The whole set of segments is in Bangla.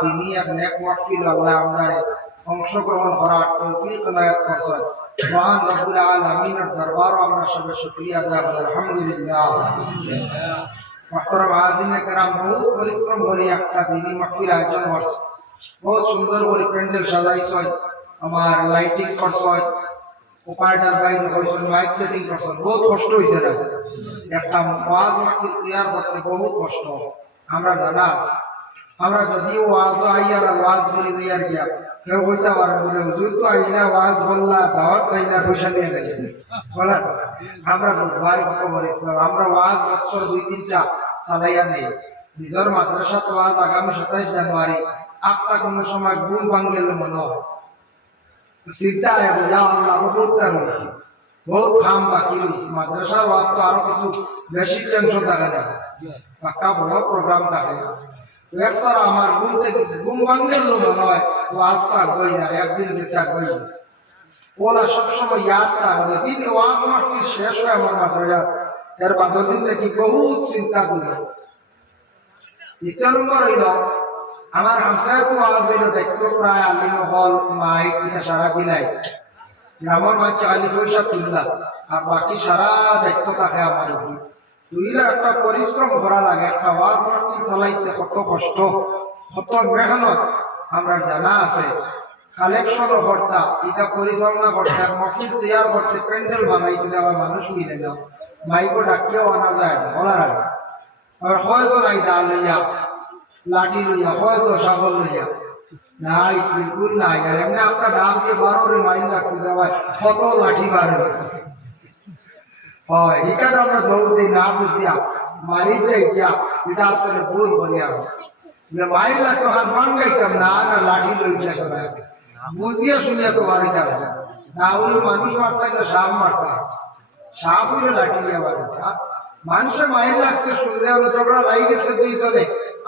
তিনি এক নেক ওয়াকিল আল্লাহ আমরারে অংশগ্রহণ করার তৌফিক এনায়েত করছেন। মহান রব্বুল আলামিনের দরবারে আমরা সবাই শুকরিয়া আদায় করি আলহামদুলিল্লাহ। মুহতারাম হাজিরিনে কেরাম, বহু পরিশ্রম করে একটা দিনী মাহফিল আয়োজন করছে। বহুত সুন্দর করে প্যান্ডেল সাজাইছেন, আমার লাইটিং করছেন, অপারেটর বাইরে হয়েছেন, মাইক সেটিং করছেন। বহুত কষ্ট হয়েছে না একটা ওয়াজ মাহফিল তৈয়ার করতে, বহুত কষ্ট। আমরা জানা আমরা যদিও ওয়াজ আইয়ার ওয়াজ বলি দিয়ার গিয়া কেউ হইতে পারেন বলে হুজুর তো আইনা ওয়াজ বললা দাওয়াত খাইলা পয়সা নিয়ে গেছে বলা। আমরা ভাই খবর ইসলাম আমরা ওয়াজ বছর 2-3টা চালাইয়া নেই। নিজের মাদ্রাসা তো আজ আগামী 27 জানুয়ারি আটটা কোনো সময় ঘুম ভাঙ্গেল মনে হয় চিন্তা আল্লাহ বহুত কাম বাকি রয়েছে। মাদ্রাসার ওয়াজ তো আরো কিছু বেশি টেনশন থাকে না, পাক্কা বড় প্রোগ্রাম থাকে। আমার ঘুম থেকে ঘুম ভাঙ্গেল মনে হয় ওয়াজ তো আগ্রহী না, একদিন বেশি আগ্রহী ওলা সবসময় ইয়াদ থাকে। দিন ওয়াজ মাহফিল শেষ হয় আমার মাদ্রাসা এর বাদর দিন থেকে বহুত চিন্তা করি। দ্বিতীয় নম্বর হইল আমার হামসায় ওয়াজ হইল দেখতো প্রায় আলিম হল মাইক এটা সারা দিলাই গ্রামের মাঝে খালি পয়সা তুললা আর বাকি সারা দেখতো থাকে আমার উপর। তুইলে একটা পরিশ্রম করা লাগে, একটা ওয়াজ মাহফিল চালাইতে কত কষ্ট কত মেহনত আমরা জানা আছে। কালেকশন করতা এটা পরিচালনা করতে মাহফিল তৈয়ার করতে প্যান্ডেল বানাইতে আবার মানুষ মিলে না, মাইকও ডাকিয়েও আনা যায় না বলার আগে। আবার হয়তো নাই দা লইয়া লাঠি লইয়া হয়তো সাগর লইয়া নাই, বিলকুল নাই। আর এমনি আপনার ডাককে বারোরে মারি রাখতে দেওয়ায় কত লাঠি বার হয়। এখানে আমরা দৌড়তে না বুঝিয়া মারিতে গিয়া এটা আসলে ভুল করিয়া মারি লাগতো হাত মান গাইতাম না না লাঠি লইতে বুঝিয়া শুনিয়া তো বাড়ি যাবে না হলে মানুষ মারতে গেলে সাপ মারতে সাপ হইলে লাঠি দিয়ে বাড়ি মানুষের মাইল লাগছে শুনলে আমরা ঝগড়া লাই গেছে দুই চলে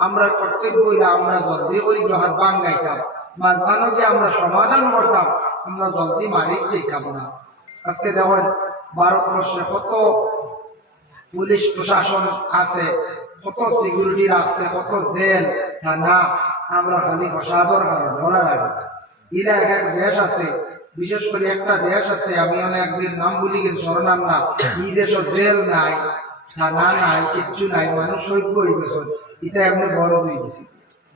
আমরা প্রত্যেক বইলে আমরা জলদি করি হাত বান গাইতাম মাঝখানো যে আমরা সমাধান করতাম আমরা জলদি মারি যেতাম না। আজকে যেমন ভারতবর্ষে কত পুলিশ প্রশাসন আছে, কত সিকিউরিটি আছে, কত জেল থানা, আমরা খালি অসাধারণ কারণ বলার আগে এরা এক দেশ আছে, বিশেষ করে একটা দেশ আছে আমি একদিন নাম বলি গেছি স্মরণার নাম, এই দেশও জেল নাই থানা নাই কিচ্ছু নাই, মানুষ ঐক্য হয়ে গেছে। এটা এমনি বড় হয়ে গেছে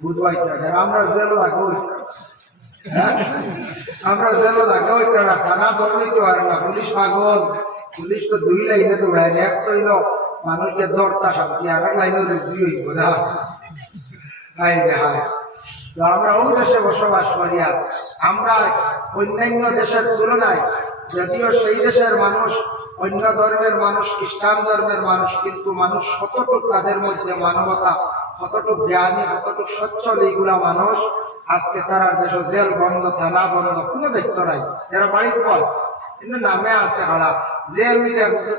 বুধবাই আমরা জেল লাগো আমরা জেল লাগা হইতে না, থানা দৌড়াইতে পারে না, পুলিশ পাগল। পুলিশ তো 2 লাইনে তো উড়ায়, এক তো হইল মানুষকে দরতা শান্তি, আর এক লাইনে রুজি হইব না। হাই রে হাই, তো আমরা ওই দেশে বসবাস করি। আর আমরা অন্যান্য দেশের তুলনায় যদিও সেই দেশের মানুষ অন্য ধর্মের মানুষ, খ্রিস্টান ধর্মের মানুষ, কিন্তু মানুষ কতটুকু তাদের মধ্যে মানবতা, কতটুকু জ্ঞানী, কতটুকু সচ্ছল এইগুলা মানুষ। আজকে তারা দেশ জেল বন্ধ, থানা বন্ধ, কোনো দায়িত্ব নাই। যারা বাড়ির পর কিন্তু নামে আসছে হারা জেল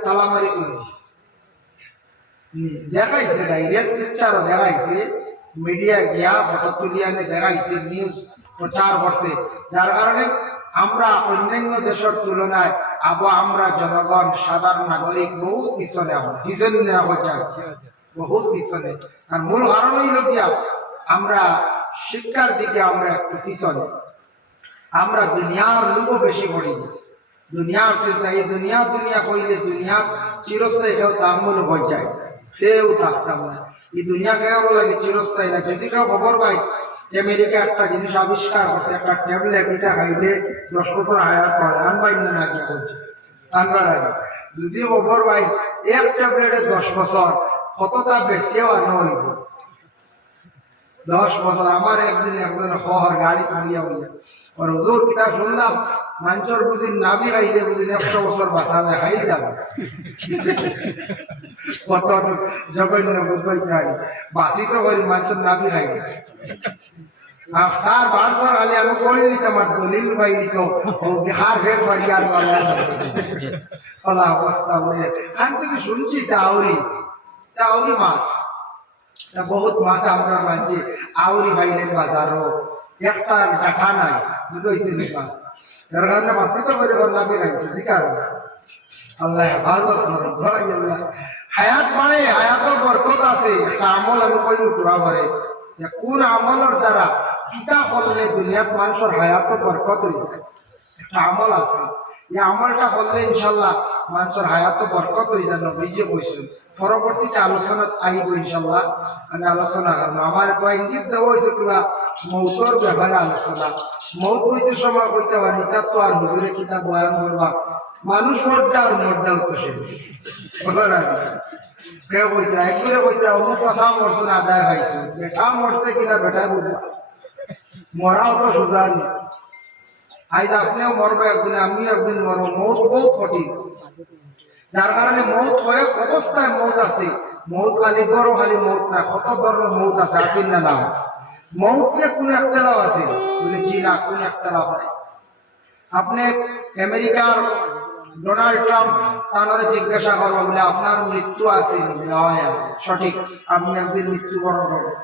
তালামারি করে দেখাইছে, ডাইরেক্ট পিকচারও দেখাইছে, মিডিয়া গিয়া ফটো তুলিয়া দেখাইছে, নিউজ প্রচার করছে। যার কারণে আমরা অন্যান্য দেশের তুলনায় আমরা জনগণ সাধারণ নাগরিক বহুত পিছনে, পিছনে নেওয়া যায় বহুত পিছনে। আর মূল কারণ হইল গিয়া আমরা শিক্ষার দিকে আমরা একটু পিছনে, আমরা দুনিয়ার লোক বেশি পড়ি। দুনিয়ার চিন্তা, এই দুনিয়া দুনিয়া কইলে দুনিয়া চিরস্থায়ী কেউ তামূল হয়ে যায়, সেও থাকতাম না। এই দুনিয়া কেউ লাগে চিরস্থায়ী না। যদি কেউ খবর পাই আমেরিকা একটা জিনিস আবিষ্কার করছে, একটা ট্যাবলেট, এটা খাইলে 10 বছর হায়াত পড়ে, আনবাই না গিয়া বলছে আনবার আগে যদি খবর পাই এক ট্যাবলেটে 10 বছর, কতটা বেঁচেও আনা হইব 10 বছর। আমার একদিন একজন হর গাড়ি করিয়া বললেন ওর হুজুর কিতাব শুনলাম মানুষের বুঝি নাবি খাইলে বুঝি 100 বছর বাঁচা যায়, খাই যাবে কত জঘন্য বুঝবাই খাই বাঁচি তো করি মানুষের নাবি খাইলে সার বারসার আলে আমি কই নি আমার দলিল পাই দিত হার ফের পাই আর বলা অবস্থা হয়ে আমি তুমি শুনছি তাওরি মাছ বহুত মাছ আমরা মানছি আউরি বাইলেন বাজারও একটা ডাটা নাই বুঝাইছে মাছ, যার কারণে মাছকে তো করে বললাম খাইছে শিকার আল্লাহ হেফাজত আল্লাহ হায়াত মানে হায়াতের বরকত আছে। একটা আমল আমি কই পুরা করে যে কোন আমলের দ্বারা কিতা করলে দুনিয়াত মানুষের হায়াত বরকত হয়ে যায়। একটা আমল আছে, এই আমলটা করলে ইনশাল্লাহ মানুষের হায়াত বরকত হয়ে যায়। নবীজি কইছেন। পরবর্তীতে আলোচনা আইব ইনশাল্লাহ, আমি আলোচনা করবো। আমার ইঙ্গিত দেওয়া হয়েছে পুরা মৌতর ব্যাপারে আলোচনা। মৌত হইতে সময় কইতে পারি, এটা তো আর হুজুরে কিতাব বয়ান করবা, মানুষ মরতে আর মরতে উঠছে কেউ কইতা একবারে কইতা অমুক কথা মরছে না আদায় খাইছে, বেটা মরছে কিনা বেটাই বুঝবা, মরাও তো সোজা নেই। আজ আপনিও মরবে একদিন, আমিও একদিন মরবো। মৌত বহুত কঠিন, যার কারণে মৌত হয়ে অবস্থায় মৌত আছে। মৌত খালি বড় খালি মৌত না, কত ধরনের মৌত আছে, আসেন না নাম মৌত নিয়ে কোন একটা লাভ আছে বলে জি না, কোন একটা লাভ নাই। আপনি আমেরিকার ডোনাল্ড ট্রাম্প তাহলে জিজ্ঞাসা করবো বলে আপনার মৃত্যু আছে সঠিক, আপনি একদিন মৃত্যুবরণ করবেন।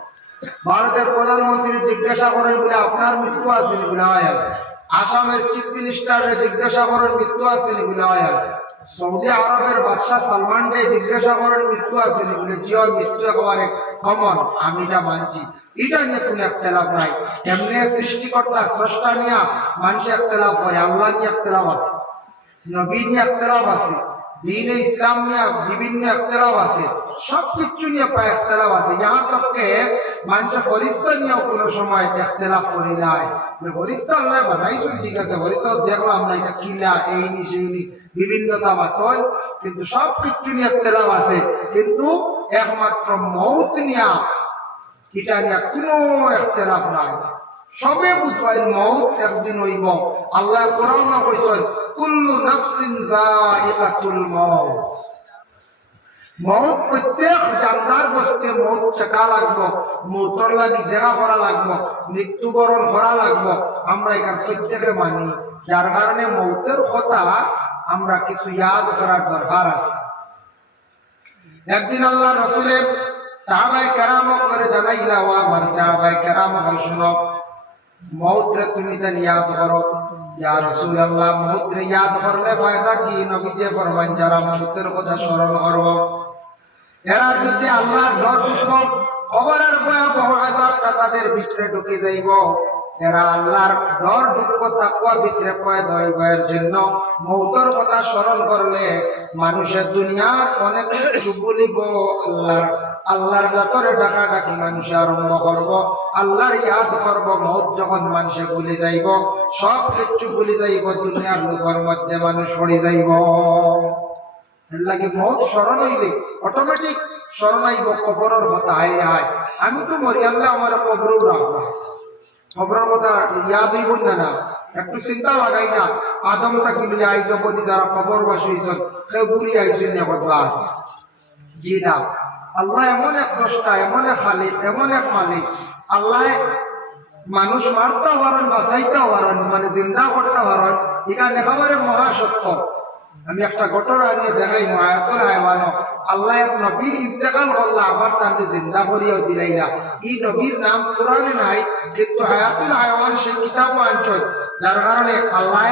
ভারতের প্রধানমন্ত্রী জিজ্ঞাসা করেন বলে আপনার মৃত্যু আছে বলে আসামের চিফ মিনিস্টারে জিজ্ঞাসা করেন মৃত্যু আছে বলে সৌদি আরবের বাদশাহ সালমান ডে জিজ্ঞাসা করেন মৃত্যু আছে বলে জিও মৃত্যু একেবারে কমন, আমি এটা মানছি। এটা নিয়ে কোন একতলাপ নাই। এমনি সৃষ্টিকর্তা স্রষ্টা নিয়ে মানুষ একতলাপ হয়, আল্লাহ নিয়ে একতলাপ আছে, নবী নিয়ে একতলাপ আছে, দিন ইসলাম নিয়ে বিভিন্ন একতলাপ আছে, সবকিছু নিয়ে প্রায় একতলাপ আছে। यहाँ तक के মানুষের ফরিস্তা নিয়েও কোনো সময় একতলাপ করি নাই। ফরিস্তা আল্লাহ বানাইছো ঠিক আছে, ফরিস্তা দেখলাম না এটা কিনা এই নি সেই নি বিভিন্নতা মাত্র, কিন্তু সবকিছু নিয়ে একতলাপ আছে। কিন্তু একমাত্র মৌত নিয়ে এটা নিয়ে কোনো একতলাপ নাই। সবে বুঝবাই মৌত একদিন হইব। আল্লাহ কোরআনে কইছেন কুল্লু নাফসিন যায়িকাতুল মাউত, মৌত প্রত্যেক জানদার বসতে মৌত চেকা লাগবো, মৌতর লাগি দেখা করা লাগবো, মৃত্যুবরণ করা লাগবো। আমরা এখানে প্রত্যেকে মানি, যার কারণে মৌতের কথা আমরা কিছু ইয়াদ করার দরকার আছে। একদিন আল্লাহ রসুলের সাহাবায়ে কেরাম করে জানাইলা, ও আমার সাহাবায়ে কেরাম শুনো, মৌতরে তুমি তাহলে ইয়াদ করো। ইয়া রাসূলুল্লাহ, মৌতরে ইয়াদ করলে ফায়দা কি? নবীজি ফরমান যারা মৌতের কথা স্মরণ করব এরা যদি আল্লাহর ডর বুঝবো, কবরের ভয়াবহ আযাবটা তাদের ভিতরে ঢুকে যাইব। এরা আল্লাহর ডর ঢুকবো, তাকওয়া ভিতরে পয়দা হইব। এর জন্য মৌতের কথা স্মরণ করলে মানুষের দুনিয়ার অনেক কিছু ভুলিব। আল্লাহর ব্যাপারে ডাকাডাকি মানুষে আরম্ভ করব, আল্লাহর ইয়াদ করব। মৌত যখন মানুষে ভুলে যাইব, সব কিছু ভুলে যাইব, দুনিয়ার লোকের মধ্যে মানুষ পড়ে যাইব। লাগে মৌত স্মরণ হইলে অটোমেটিক স্মরণ আইব কবরের কথা। হাই হাই আমি তো মরি, আল্লাহ আমার কবরেও রাখবো, খবরের কথা ইয়াদ হইব না। না একটু চিন্তা লাগাই না, আদমটা কিন্তু আইজ বলি যারা খবর বসেছেন কেউ ভুলি আইছেন না কথা। জি না, আল্লাহ এমন এক স্রষ্টা, এমন এক খালিক, এমন এক মালিক। আল্লাহ মানুষ মারতে পারেন, বাঁচাইতে পারেন, মানে জিন্দা করতে পারেন, এখানে একেবারে মহাসত্য। আমি একটা ঘটনা নিয়ে দেখাই, মায়াতুল হায়ওয়ান। আল্লাহ এক নবীর ইন্তেকাল করলে আবার তাকে জিন্দা করিয়াও দিলাই না। এই নবীর নাম কোরআনে নাই, কিন্তু হায়াতুল হায়ওয়ান সেই কিতাবও আনছেন, যার কারণে আল্লাহ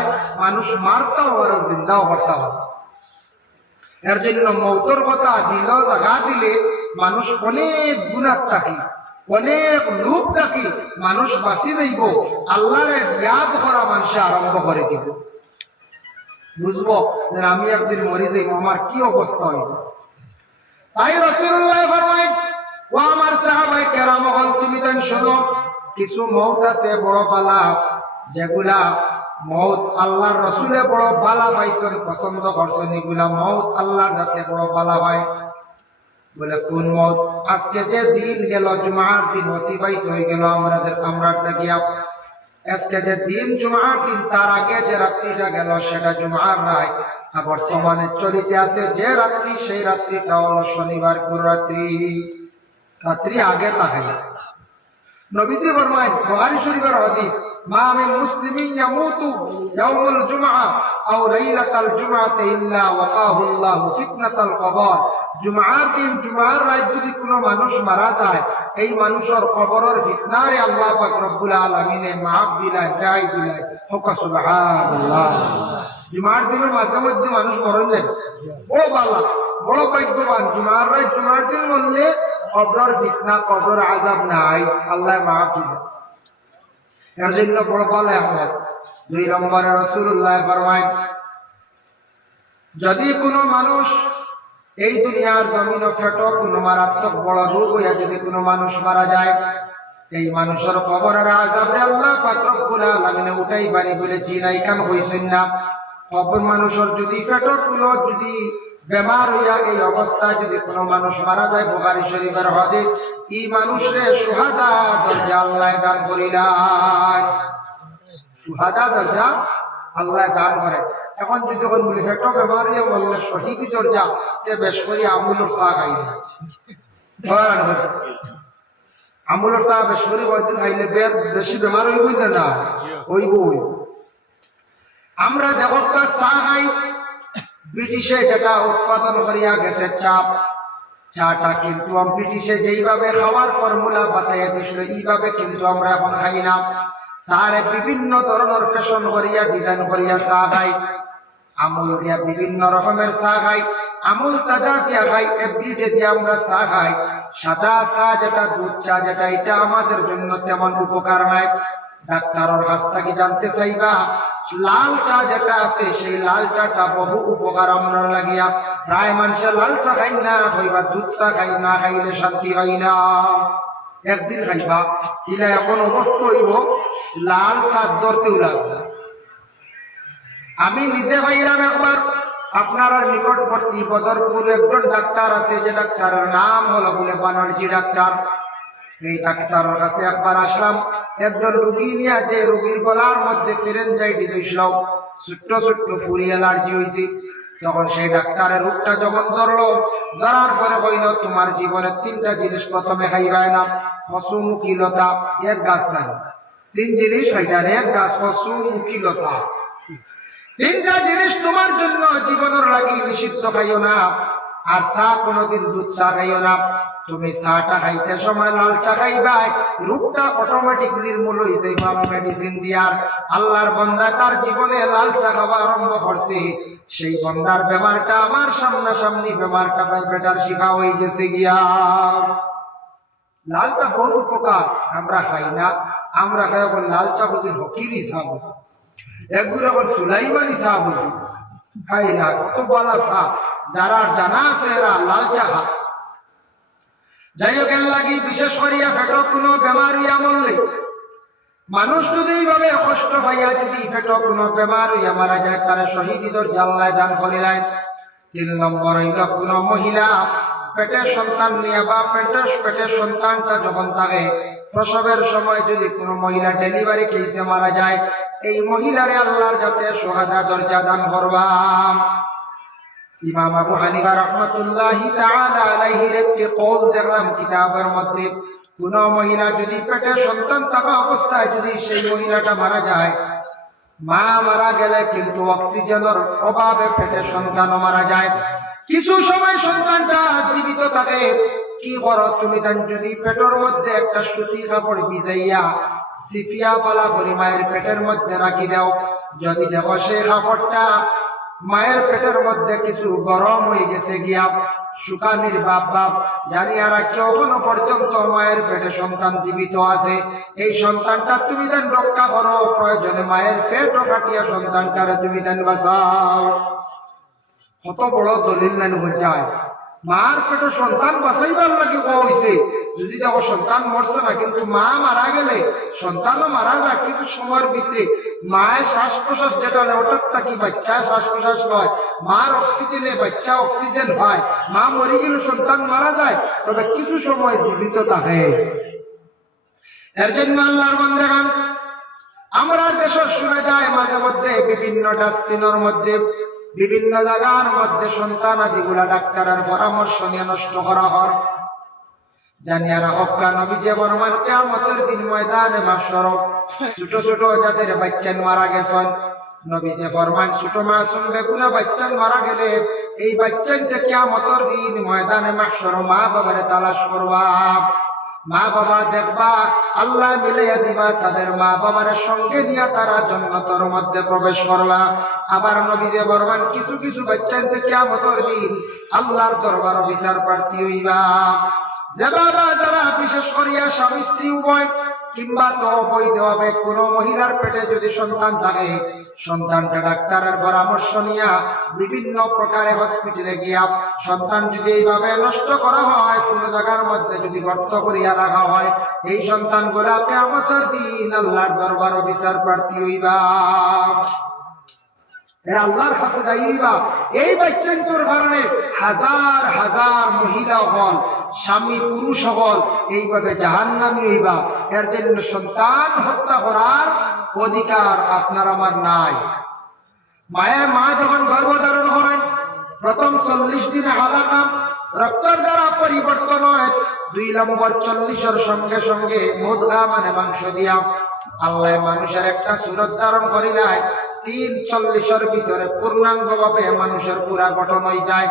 মানুষ মারতেও পারে, জিন্দাও করতে পারে। এর জন্য মৌতের কথা দিল জায়গা দিলে মানুষ অনেক গুণার থাকি, অনেক লোক থাকি, মানুষ বাঁচি যাইব। আল্লাহর ইয়াদ করা মানুষে আরম্ভ করে দিব, বুঝবো যে আমি একদিন মরে যাইব, আমার কি অবস্থা হইব। তাই রাসূলুল্লাহ ফরমায়, ও আমার সাহাবায়ে কেরাম হল, তুমি জান শোনো, কিছু মৌত আছে বড় বালা, যেগুলা মৌত আল্লাহর রসুলে বড় বালা পাইছেন, পছন্দ করছেন। এগুলা মৌত আল্লাহর যাতে বড় বালা পায়। বলে কোন মৌত? আজকে যে দিন গেল, জুমার দিন অতিবাহিত হয়ে গেল আমরা গিয়া, আজকে যে দিন জুমার দিন, তার আগে যে রাত্রিটা গেল সেটা জুমার রাত। বর্তমানে চলিতে আছে যে রাত্রি, সেই রাত্রিটা হলো শনিবার পুর রাত্রি। রাত্রি আগে তাকাই নবীজি ফরমায়, বুখারী শরীফের হাদিস, মা মিন মুসলিমিন ইয়ামুতু ইয়াউমুল জুমআ আও লাইলাতাল জুমআতি ইল্লা ওয়াকাহু আল্লাহু ফিতনাতাল কবর। জুমআর দিন, জুমআর রাত যদি কোনো মানুষ মারা যায়, এই মানুষের কবরের ফিতনারে আল্লাহ পাক রব্বুল আলামিনে মাফ দিলায়, জায় দিলায়। হোকা সুবহানাল্লাহ। জুমআর দিনের মাঝে মধ্যে মানুষ মরে যায়, ও বালা বড় ভাগ্যবান জুমার দিন বললে কবর ফিতনা কবর আযাব নাই, আল্লাহ মাফ দিবে। এর জন্য বড় বলে আহমদ 2 নম্বরে রাসূলুল্লাহ ফরমায়, যদি কোনো মানুষ এই দুনিয়ার জমিন ফেটো কোনো মারাত্মক বড় রোগ হইয়া যদি কোনো মানুষ মারা যায়, এই মানুষের কবরের আযাবে আল্লাহ পাক রব্বুল আলামিন উঠাই বাড়ি বলেছি নাই কাম হইছেন না। কবর মানুষের যদি পেটর কোনো যদি বেমার হইয়া এই অবস্থায় যদি কোনো মানুষ মারা যায়, বুখারী শরীফের হাদিস, এই মানুষরে সুহাদা দরজা আল্লাহ দান করিলেন। সুহাদা দরজা আল্লাহ দান করে। এখন যদি যখন বলি পেট বেমার হইয়া বললে শহীদ দরজা, তে বেশ করি আমুলের চা খাইবে, আমুলের চা বেশ করি বলছেন খাইলে বেশি বেমার হইবই না, হইবই। আমরা জগৎটা চা খাই, ব্রিটিশে যেটা উৎপাদন করিয়া গেছে চাটা কিন্তু ব্রিটিশে যেইভাবে খাওয়ার ফর্মুলা বাতাইয়া দিছিল এইভাবে কিন্তু আমরা এখন খাই না। চারে বিভিন্ন ধরনের ফ্যাশন করিয়া ডিজাইন করিয়া চা খাই, আমুল দিয়া বিভিন্ন রকমের চা খাই, আমুল তাজা দিয়া খাই, এভরিডে দিয়ে আমরা চা খাই। সাদা চা যেটা দুধ চা যেটা, এটা আমাদের জন্য তেমন উপকার নাই। ডাক্তারের কাছ থেকে জানতে চাইবা, লাল চা যেটা আছে সেই লাল চাটা বহু উপকার আমরা লাগিয়া। প্রায় মানুষের লাল চা খাই না, হইবা দুধ চা খাই না, খাইলে শান্তি হয় না। একদিন খাইবা ইলা এখন অবস্থা হইব লাল চা ধরতেও লাগবে। আমি নিজে ভাইরাম একবার আপনার নিকটবর্তী বদরপুর একজন ডাক্তার আছে, যে ডাক্তারের নাম হলো বলে বানার্জি ডাক্তার। এই ডাক্তারের কাছে একবার আসলাম, একজন রুগী নিয়ে, যে রুগীর গলার মধ্যে ফেরেনজাইটিস হয়েছিল, ছোট্ট ছোট্ট ফুলি অ্যালার্জি হয়েছে। তখন সেই ডাক্তারের রোগটা যখন ধরলো, ধরার পরে কইল তোমার জীবনে 3টা জিনিস প্রথমে খাইবাই না, পশুমুখী লতা, এক গাছ নাই, 3 জিনিস খাইতার, এক গাছ পশুমুখী লতা, 3টা জিনিস তোমার জন্য জীবনের লাগি নিষিদ্ধ খাইও না। আর চা কোনোদিন দুধ চা খাইও না। তুমি চাটা খাইতে সময় লাল চা খাইবাই, রোগটা অটোমেটিক নির্মূল হয়ে যাইব মেডিসিন দিয়ার। আল্লাহর বান্দা তার জীবনে লাল চা খাওয়া আরম্ভ করছে, সেই বান্দার বেমারটা আমার সামনাসামনি বেমারটা বেটার শিখা হয়ে গেছে গিয়া। লাল চা বহুত উপকার, আমরা খাই না। আমরা খাই এখন লাল চা বুঝি হকিরি চা বুঝি, এগুলো এখন সুলাইমানি চা বুঝি, খাই না। কত বলা চা যারা জানা আছে এরা লাল চা খায়। যাই হোক, এর লাগি বিশেষ করিয়া পেটক কোনো বেমার হইয়া মরলে, মানুষ যদি এইভাবে কষ্ট পাইয়া যদি পেটক কোনো বেমার হইয়া মারা যায়, তারা শহীদ দরজা আল্লাহ দান করিলেন। 3 নম্বর হইল কোনো মহিলা পেটের সন্তান নিয়ে বা পেটের সন্তানটা যখন থাকে, প্রসবের সময় যদি কোনো মহিলা ডেলিভারি কেসে মারা যায়, এই মহিলারে আল্লাহর যাতে সুহাদা দরজা দান করবা। ইমাম আবু হানিফা রাহমাতুল্লাহি তাআলা আলাইহির একটি কওল দেখলাম কিতাবের মধ্যে, কোন মহিলা যদি পেটে সন্তান থাকা অবস্থায় যদি সেই মহিলাটা মারা যায়, মা মারা গেলে কিন্তু অক্সিজেনের অভাবে পেটে সন্তানও মারা যায়। কিছু সময় সন্তানটা জীবিত থাকে, কি করো তুমি জান, যদি পেটের মধ্যে একটা সুতি কাপড় ভিজাইয়া সিপিয়া পালা করে মায়ের পেটের মধ্যে রাখি দাও, যদি দেখো সেই কাপড়টা মায়ের পেটের মধ্যে কিছু গরম হয়ে গেছে গিয়া, শুকানির বাপ জানি আর এখনো পর্যন্ত মায়ের পেটে সন্তান জীবিত আছে, এই সন্তানটা তুমি যেন রক্ষা করো, প্রয়োজনে মায়ের পেটও কাটিয়া সন্তানটারে তুমি যেন বাঁচাও। কত বড় দলিল যেন বোঝায়, মার পেটে সন্তান বাঁচাইবার লাগে হয়েছে। যদি দেখো সন্তান মরছে না, কিন্তু মা মারা গেলে সন্তানও মারা যায় কিছু সময়ের ভিতরে। মায়ের শ্বাস প্রশ্বাস যেটা ওটার থাকি বাচ্চা শ্বাস প্রশ্বাস হয়, মার অক্সিজেনে বাচ্চা অক্সিজেন হয়। মা মরে গেলে সন্তান মারা যায়, তবে কিছু সময় জীবিত থাকে। এর জন্য আল্লাহর বান্দাগণ, আমরা দেশে শুনে যায় মাঝে মধ্যে বিভিন্ন ডাস্টবিনের মধ্যে, বিভিন্ন জায়গার মধ্যে সন্তান আদিগুলা ডাক্তারের পরামর্শ নিয়ে নষ্ট করা হয়। জানিয়া রাখক, নবীজি ফরমান কিয়ামতের দিন ময়দানে মাহশর ছোট ছোট যাদের বাচ্চা মারা গেছেন, নবীজি ফরমান ছোট মাসুম বেগুনা বাচ্চা মারা গেলে এই বাচ্চাকে কিয়ামতের দিন ময়দানে মাহশর মা বাবারে তালাশ করবা। মা বাবা দেখবা আল্লাহ মিলাইয়া দিবা, তাদের মা বাবার সঙ্গে দিয়া তারা জান্নাতের মধ্যে প্রবেশ করবা। আবার নবী যে বলবেন কিছু কিছু বাচ্চাকে কিয়ামতের দিন আল্লাহর দরবার বিচার প্রার্থী হইবা। যে বাবা যারা বিশেষ করিয়া স্বামী স্ত্রী উভয় কিংবা তো অবৈধভাবে কোন মহিলার পেটে যদি সন্তান থাকে, সন্তানটা ডাক্তারের পরামর্শ নিয়া বিভিন্ন প্রকারে হসপিটালে গিয়া সন্তান যদি এইভাবে নষ্ট করা হয়, কোন জায়গার মধ্যে যদি গর্ত করিয়া রাখা হয়, এই সন্তানগুলা কিয়ামতের দিন আল্লাহর দরবারে বিচার প্রার্থী হইবা। আল্লাহর কাছে যাইবা। এই বাচ্চার কারণে হাজার হাজার মহিলা হল, স্বামী পুরুষ হল এইভাবে জাহান্নামী হইবা। এর জন্য সন্তান হত্যা করার অধিকার আপনার আমার নাই। মায়ের মা যখন গর্ভধারণ করেন প্রথম 40 দিনে হালাকা রক্তের দ্বারা পরিবর্তন হয়, 2 নম্বর 40-এর সঙ্গে সঙ্গে মুদগা মানে মাংস দিয়া আল্লাহ মানুষের একটা সুরত ধারণ করি দেয়। 3-40-এর ভিতরে পূর্ণাঙ্গ ভাবে মানুষের পুরা গঠন হয়ে যায়।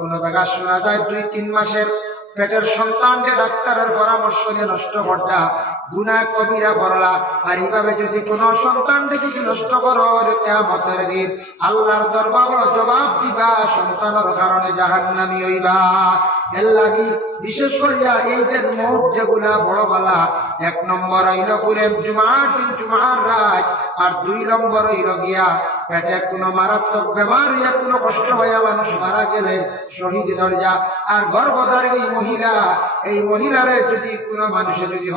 কোন জায়গা শোনা যায় 2-3 মাসের পেটের সন্তানকে ডাক্তারের পরামর্শ নিয়ে নষ্ট করতা, গুনাহ কবিরা করলা। আর এইভাবে যদি কোন সন্তানকে যদি নষ্ট করো, কিয়ামতের দিন আল্লাহর দরবারে জবাব দিবা, সন্তানের কারণে জাহান্নামী হইবা। এর লাগি বিশেষ করিয়া এই যে মৌত যেগুলা বড় বালা, 1 নম্বর হইল পুরে জুমার দিন জুমার রাত, আর 2 নম্বর হইল গিয়া পেটে কোনো মারাত্মক বেমার হইয়া কোনো কষ্ট হইয়া মানুষ মারা গেলে শহীদ দরজা। আর গর্ভধারিণী মহিলা, এই মহিলারে যদি কোনো মানুষের যদি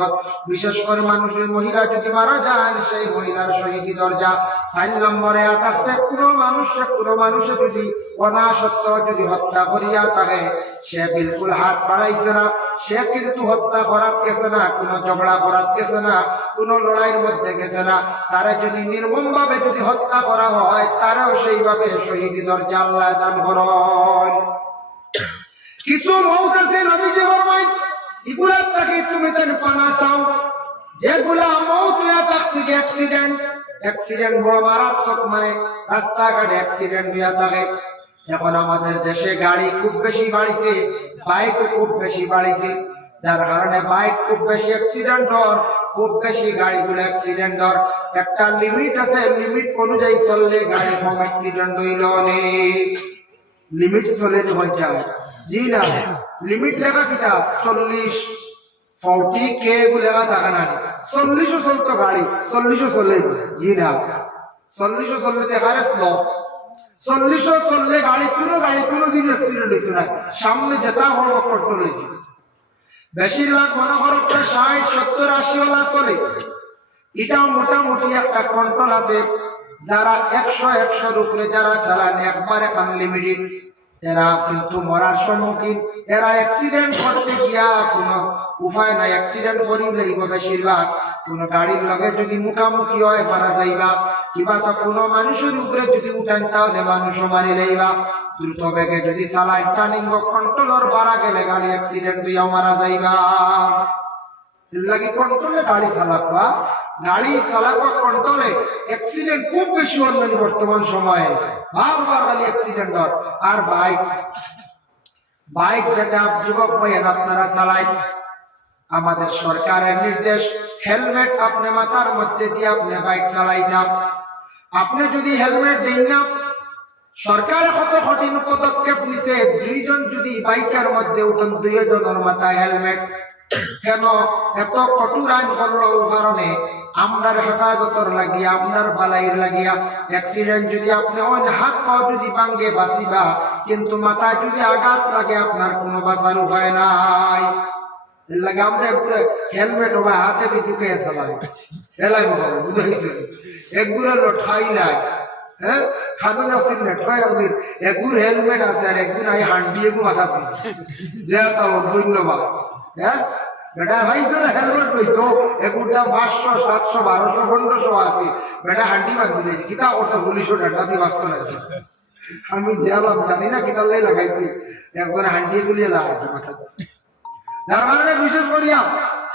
বিশেষ করে মানুষ মহিলা যদি মারা যান, সেই মহিলার শহীদ দরজা। 4 নম্বরে আছে কোনো মানুষে যদি অনাসত্য যদি হত্যা করিয়া থাকে, সে বিলকুল হাত বাড়াইছে না, সে কিন্তু হত্যা করার গেছে না, কোনো ঝগড়া করার গেছে না, কোনো লড়াইয়ের মধ্যে গেছে না, তারা যদি নির্মম ভাবে যদি হত্যা করা হয়, তারাও সেইভাবে শহীদ দরজা আল্লাহ দান করেন। কিছু মৌত আছে নবীজি ফরমায়, যেগুলার থেকে তুমি যেন পানা চাও, যেগুলা মৌত হইয়া থাকছে অ্যাক্সিডেন্ট বড় মারাত্মক, মানে রাস্তাঘাটে অ্যাক্সিডেন্ট হইয়া থাকে। এখন আমাদের দেশে গাড়ি খুব বেশি বাড়িছে, বাইকও খুব বেশি বাড়িছে, যার কারণে বাইক খুব বেশি অ্যাক্সিডেন্ট হয়, খুব বেশি গাড়িগুলো অ্যাক্সিডেন্ট হয়। একটা লিমিট আছে, লিমিট অনুযায়ী চললে গাড়ি কম অ্যাক্সিডেন্ট হইল অনেক। লিমিট চলে হয়ে যায়, জি না, লিমিট লেখা কিটা 40 কে লেখা থাকে না, 40ও চলতো গাড়ি, 40ও চলে, জি না, 40ও চললে দেখারে স্লো, 40ও চললে গাড়ি কোনোদিন অ্যাক্সিডেন্ট হইতো না, সামনে যেটা হওয়ার কন্ট্রোল হয়েছে। বেশিরভাগ মনে করো 60, 70, 80 ওলা চলে, এটাও মোটামুটি একটা কন্ট্রোল আছে। যারা 100 উপরে যারা চালান একবারে আনলিমিটেড, এরা কিন্তু মরার সম্মুখীন। এরা অ্যাক্সিডেন্ট করতে গিয়া কোনো উপায় নাই, অ্যাক্সিডেন্ট করিলেই বেশিরভাগ কোনো গাড়ির লগে যদি মুখামুখি হয় মারা যাইবা, কিংবা তো কোনো মানুষের উপরে যদি উঠান তাহলে মানুষও মারি যাইবা। দ্রুত বেগে যদি চালায় টার্নিং কন্ট্রোলর বাড়া গেলে গাড়ি অ্যাক্সিডেন্ট হইয়া মারা যাইবা। লাগি কন্ট্রোলে গাড়ি চালাবা, গাড়ি চালাবা কন্ট্রোলে। অ্যাক্সিডেন্ট খুব বেশি অনলাইন বর্তমান সময়ে, বারবার গাড়ি অ্যাক্সিডেন্ট হয়। আর বাইক যেটা যুবক ভাইয়ের আপনারা চালাই, আমাদের সরকারের নির্দেশ হেলমেট আপনি মাথার মধ্যে দিয়ে আপনি বাইক চালাই যান। আপনি যদি হেলমেট দেন না, সরকার কত কঠিন পদক্ষেপ নিতে, 2 জন যদি বাইকের মধ্যে উঠেন 2 জনের মাথায় হেলমেট, কেন এত কঠোর আইন করলো? কারণে আমরার হেফাজতর লাগিয়া, আমরার বালাইয়ের লাগিয়া। অ্যাক্সিডেন্ট যদি আপনি হাত পাও যদি ভাঙ্গে বাঁচিবা, কিন্তু মাথায় যদি আঘাত লাগে আপনার কোনো বাঁচার উপায় নাই। এর লাগে আমরা হেলমেট হবে হাতে দিয়ে ঢুকে চালাই, এলাই বুঝাইছে একগুলো ঠাই নাই। হ্যাঁ, খাদু যাচ্ছেন না ঠয় আমাদের একগুর হেলমেট আছে, আর একদিন আই হাঁটি এগু মাথা দিয়ে ধন্যবাদ। হ্যাঁ বেটা ভাই তো হেলমেট হইতো এগুলো 500, 700, 1200, 1500 আছে। বেটা হাঁটি বাঁধি দিয়েছি, কিতা করতে 1900 টাকা দিয়ে বাঁচতে লাগছে। আমি দেওয়ালাম জানি না কিতা লাই লাগাইছি, একবার হাঁটি গুলিয়ে লাগাইছি মাথা। যার কারণে বিশেষ করিয়া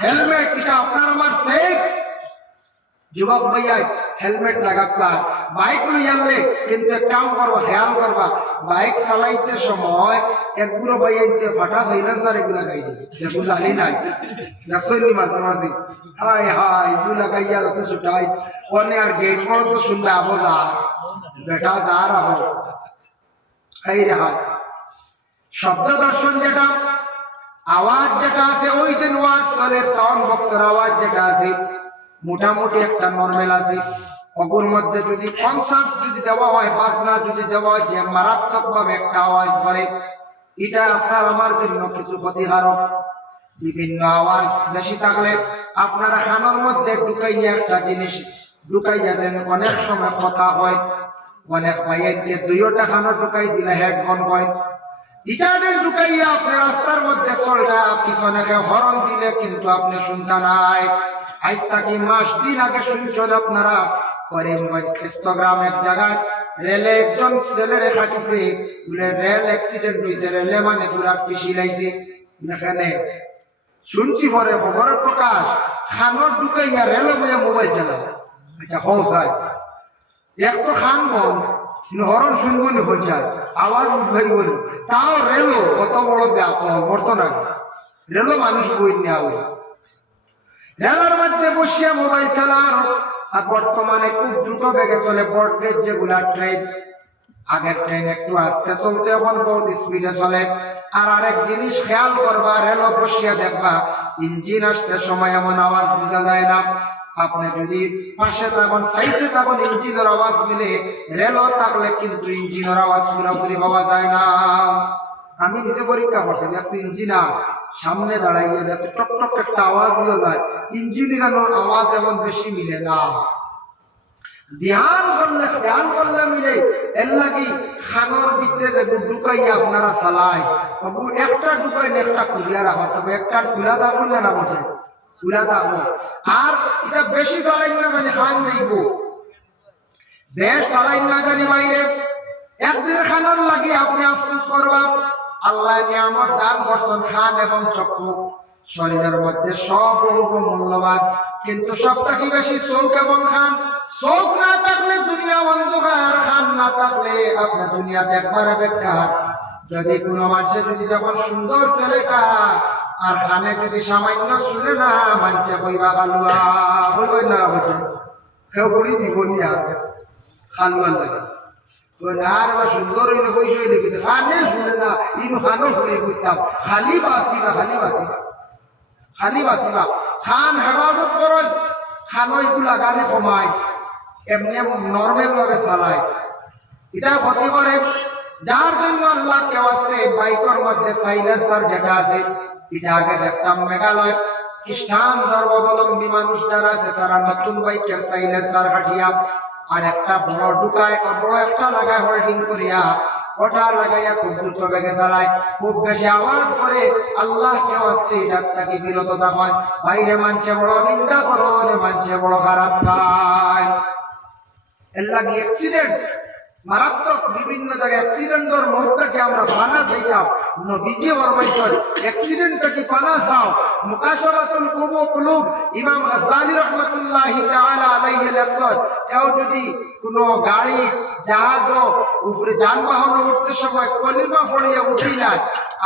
হেলমেট কিটা আপনার আমার সেফ, যুবক ভাইয়া হেলমেট লাগাবা, বাইক লই আনলে কিন্তু এক কাম করবো, খেয়াল করবা বাইক চালাইতে সময় একগুলো ভাইয়া যে ফাটা সাইলেন্সার এগুলো লাগাই দিবে, যেগুলো জানি নাই দেখলি মাঝে মাঝে হাই হাই এগুলো লাগাইয়া যাতে ছুটাই অনে আর গেট করে তো শুনবে আবো যা বেটা যার আবো এই রে হাই শব্দ দর্শন যেটা আওয়াজ যেটা আছে ওই যে ওয়াজ চলে সাউন্ড বক্সের আওয়াজ যেটা আছে মোটামুটি একটা নর্মাল আছে, অপর মধ্যে যদি কনসার্ট যদি দেওয়া হয়, বাজনা যদি দেওয়া হয় যে মারাত্মক ভাবে একটা আওয়াজ করে, এটা আপনার আমার জন্য কিছু ক্ষতিকারক। বিভিন্ন আওয়াজ বেশি থাকলে আপনারা কানের মধ্যে ঢুকাইয়া একটা জিনিস ঢুকাইয়া দেন, অনেক সময় কথা হয়, অনেক ভাইয়াকে দুইটা কানে ঢুকাই দিলে হেডফোন হয়, ইটারের ঢুকাইয়া আপনি রাস্তার মধ্যে চলটা পিছনে হরন দিলে কিন্তু আপনি শুনতে নাই। আজ থেকে মাস দিন আগে শুনছেন আপনারা করিমগঞ্জ খ্রিস্টগ্রাম এক জায়গায় রেলে একজন ছেলেরে কাটিছে, রেল অ্যাক্সিডেন্ট হয়েছে, রেলে মানে পুরা পিছি লাইছে। এখানে শুনছি পরে খবরের প্রকাশ খানোর ঢুকাইয়া রেলে বইয়া মোবাইল চালায়। আচ্ছা হোক হয় এক তো খান বন হরণ শুনবো নি পঞ্চায়েত আওয়াজ উঠবাই বলি, তাও রেলো কত বড় বর্ত না, রেলো মানুষ বই নেওয়া হই রেলের মধ্যে বসিয়া মোবাইল চালার। আর বর্তমানে খুব দ্রুত বেগে চলে বড়দের যেগুলা ট্রেন, আগের ট্রেন একটু আস্তে চলতে এখন বহুত স্পিডে চলে। আর আরেক জিনিস খেয়াল করবা, রেলো বসিয়া দেখবা ইঞ্জিন আসতে সময় এমন আওয়াজ বোঝা যায় না। আপনি যদি পাশে থাকুন সাইডে থাকুন ইঞ্জিনের আওয়াজ মিলে, রেলও থাকলে কিন্তু ইঞ্জিনের আওয়াজ পুরোপুরি পাওয়া যায় না। আমি নিজে পরীক্ষা করছি, দেখছি ইঞ্জিনা সামনে দাঁড়াইয়া দেখছি টক টক একটা আওয়াজ বোঝা যায়, ইঞ্জিনের আওয়াজ এমন বেশি মিলে না। ধ্যান করলে মিলে এর লাগি খানোর ভিতরে যে ঢুকাইয়া আপনারা চালায়, তবু একটা ঢুকাই একটা খুলিয়া রাখো, তবে একটা খুলা থাকুন না বটে খুলা থাকবো। আর এটা বেশি চালাই না জানি খান যাইব, বেশ চালাই না জানি বাইরে একদিন খানোর লাগি আপনি আফসোস করবা। আল্লাহ নিয়ামত দান করছেন খান এবং চক্ষু, শরীরের মধ্যে সব অঙ্গ মূল্যবান, কিন্তু সবটাকে বেশি চোখ এবং খান। চোখ না থাকলে দুনিয়া অন্ধকার, খান না থাকলে আপনার দুনিয়া দেখবার বেকার। যদি কোনো মানুষের যদি যখন সুন্দর ছেলেটা আর খানে যদি সামান্য শুনে না মানছে কইবা খালুয়া হইব না বটে, কেউ বলি দিব নিয়া খালুয়া লাগে আর সুন্দর হইলে বসে দেখি খানে শুনে না ইনু খানো হয়ে বুঝতাম খালি বাঁচিবা খালি বাঁচিবা খালি বাঁচিবা। খান হেফাজত করেন, খানই গুলা গানে কমায়, এমনি নর্মেল ভাবে চালায়, এটা ক্ষতি করে। যার জন্য আল্লাহ কেউ আসতে বাইকের মধ্যে সাইলেন্সার যেটা আছে, এটা আগে দেখতাম মেঘালয় খ্রিস্টান ধর্মাবলম্বী মানুষ যারা আছে তারা নতুন বাইকের সাইলেন্সার হাঁটিয়া আর একটা বড় ঢুকায় বড় একটা লাগায় হোল্ডিং করিয়া ওটা লাগাইয়া খুব দ্রুত বেগে চালায়, খুব বেশি আওয়াজ করে। আল্লাহ কেউ আসছে এটার থেকে বিরত থাকেন। বাইরে মানছে বড় নিন্দা করো, মানছে বড় খারাপ খায়, এর লাগে অ্যাক্সিডেন্ট মারাত্মক বিভিন্ন জায়গায় অ্যাক্সিডেন্টের মুহূর্তকে আমরা পানা চাইতাম, নবীজি ফরমাইছেন অ্যাক্সিডেন্টকে পানা চাও। মুকাশারাতুল কুলুব ইমাম গাজ্জালী রাহমাতুল্লাহি তাআলা আলাইহি লেখছেন, কেউ যদি কোনো গাড়ি জাহাজ উপরে যানবাহনে উঠতে সময় কলিমা পড়িয়া উঠি যায়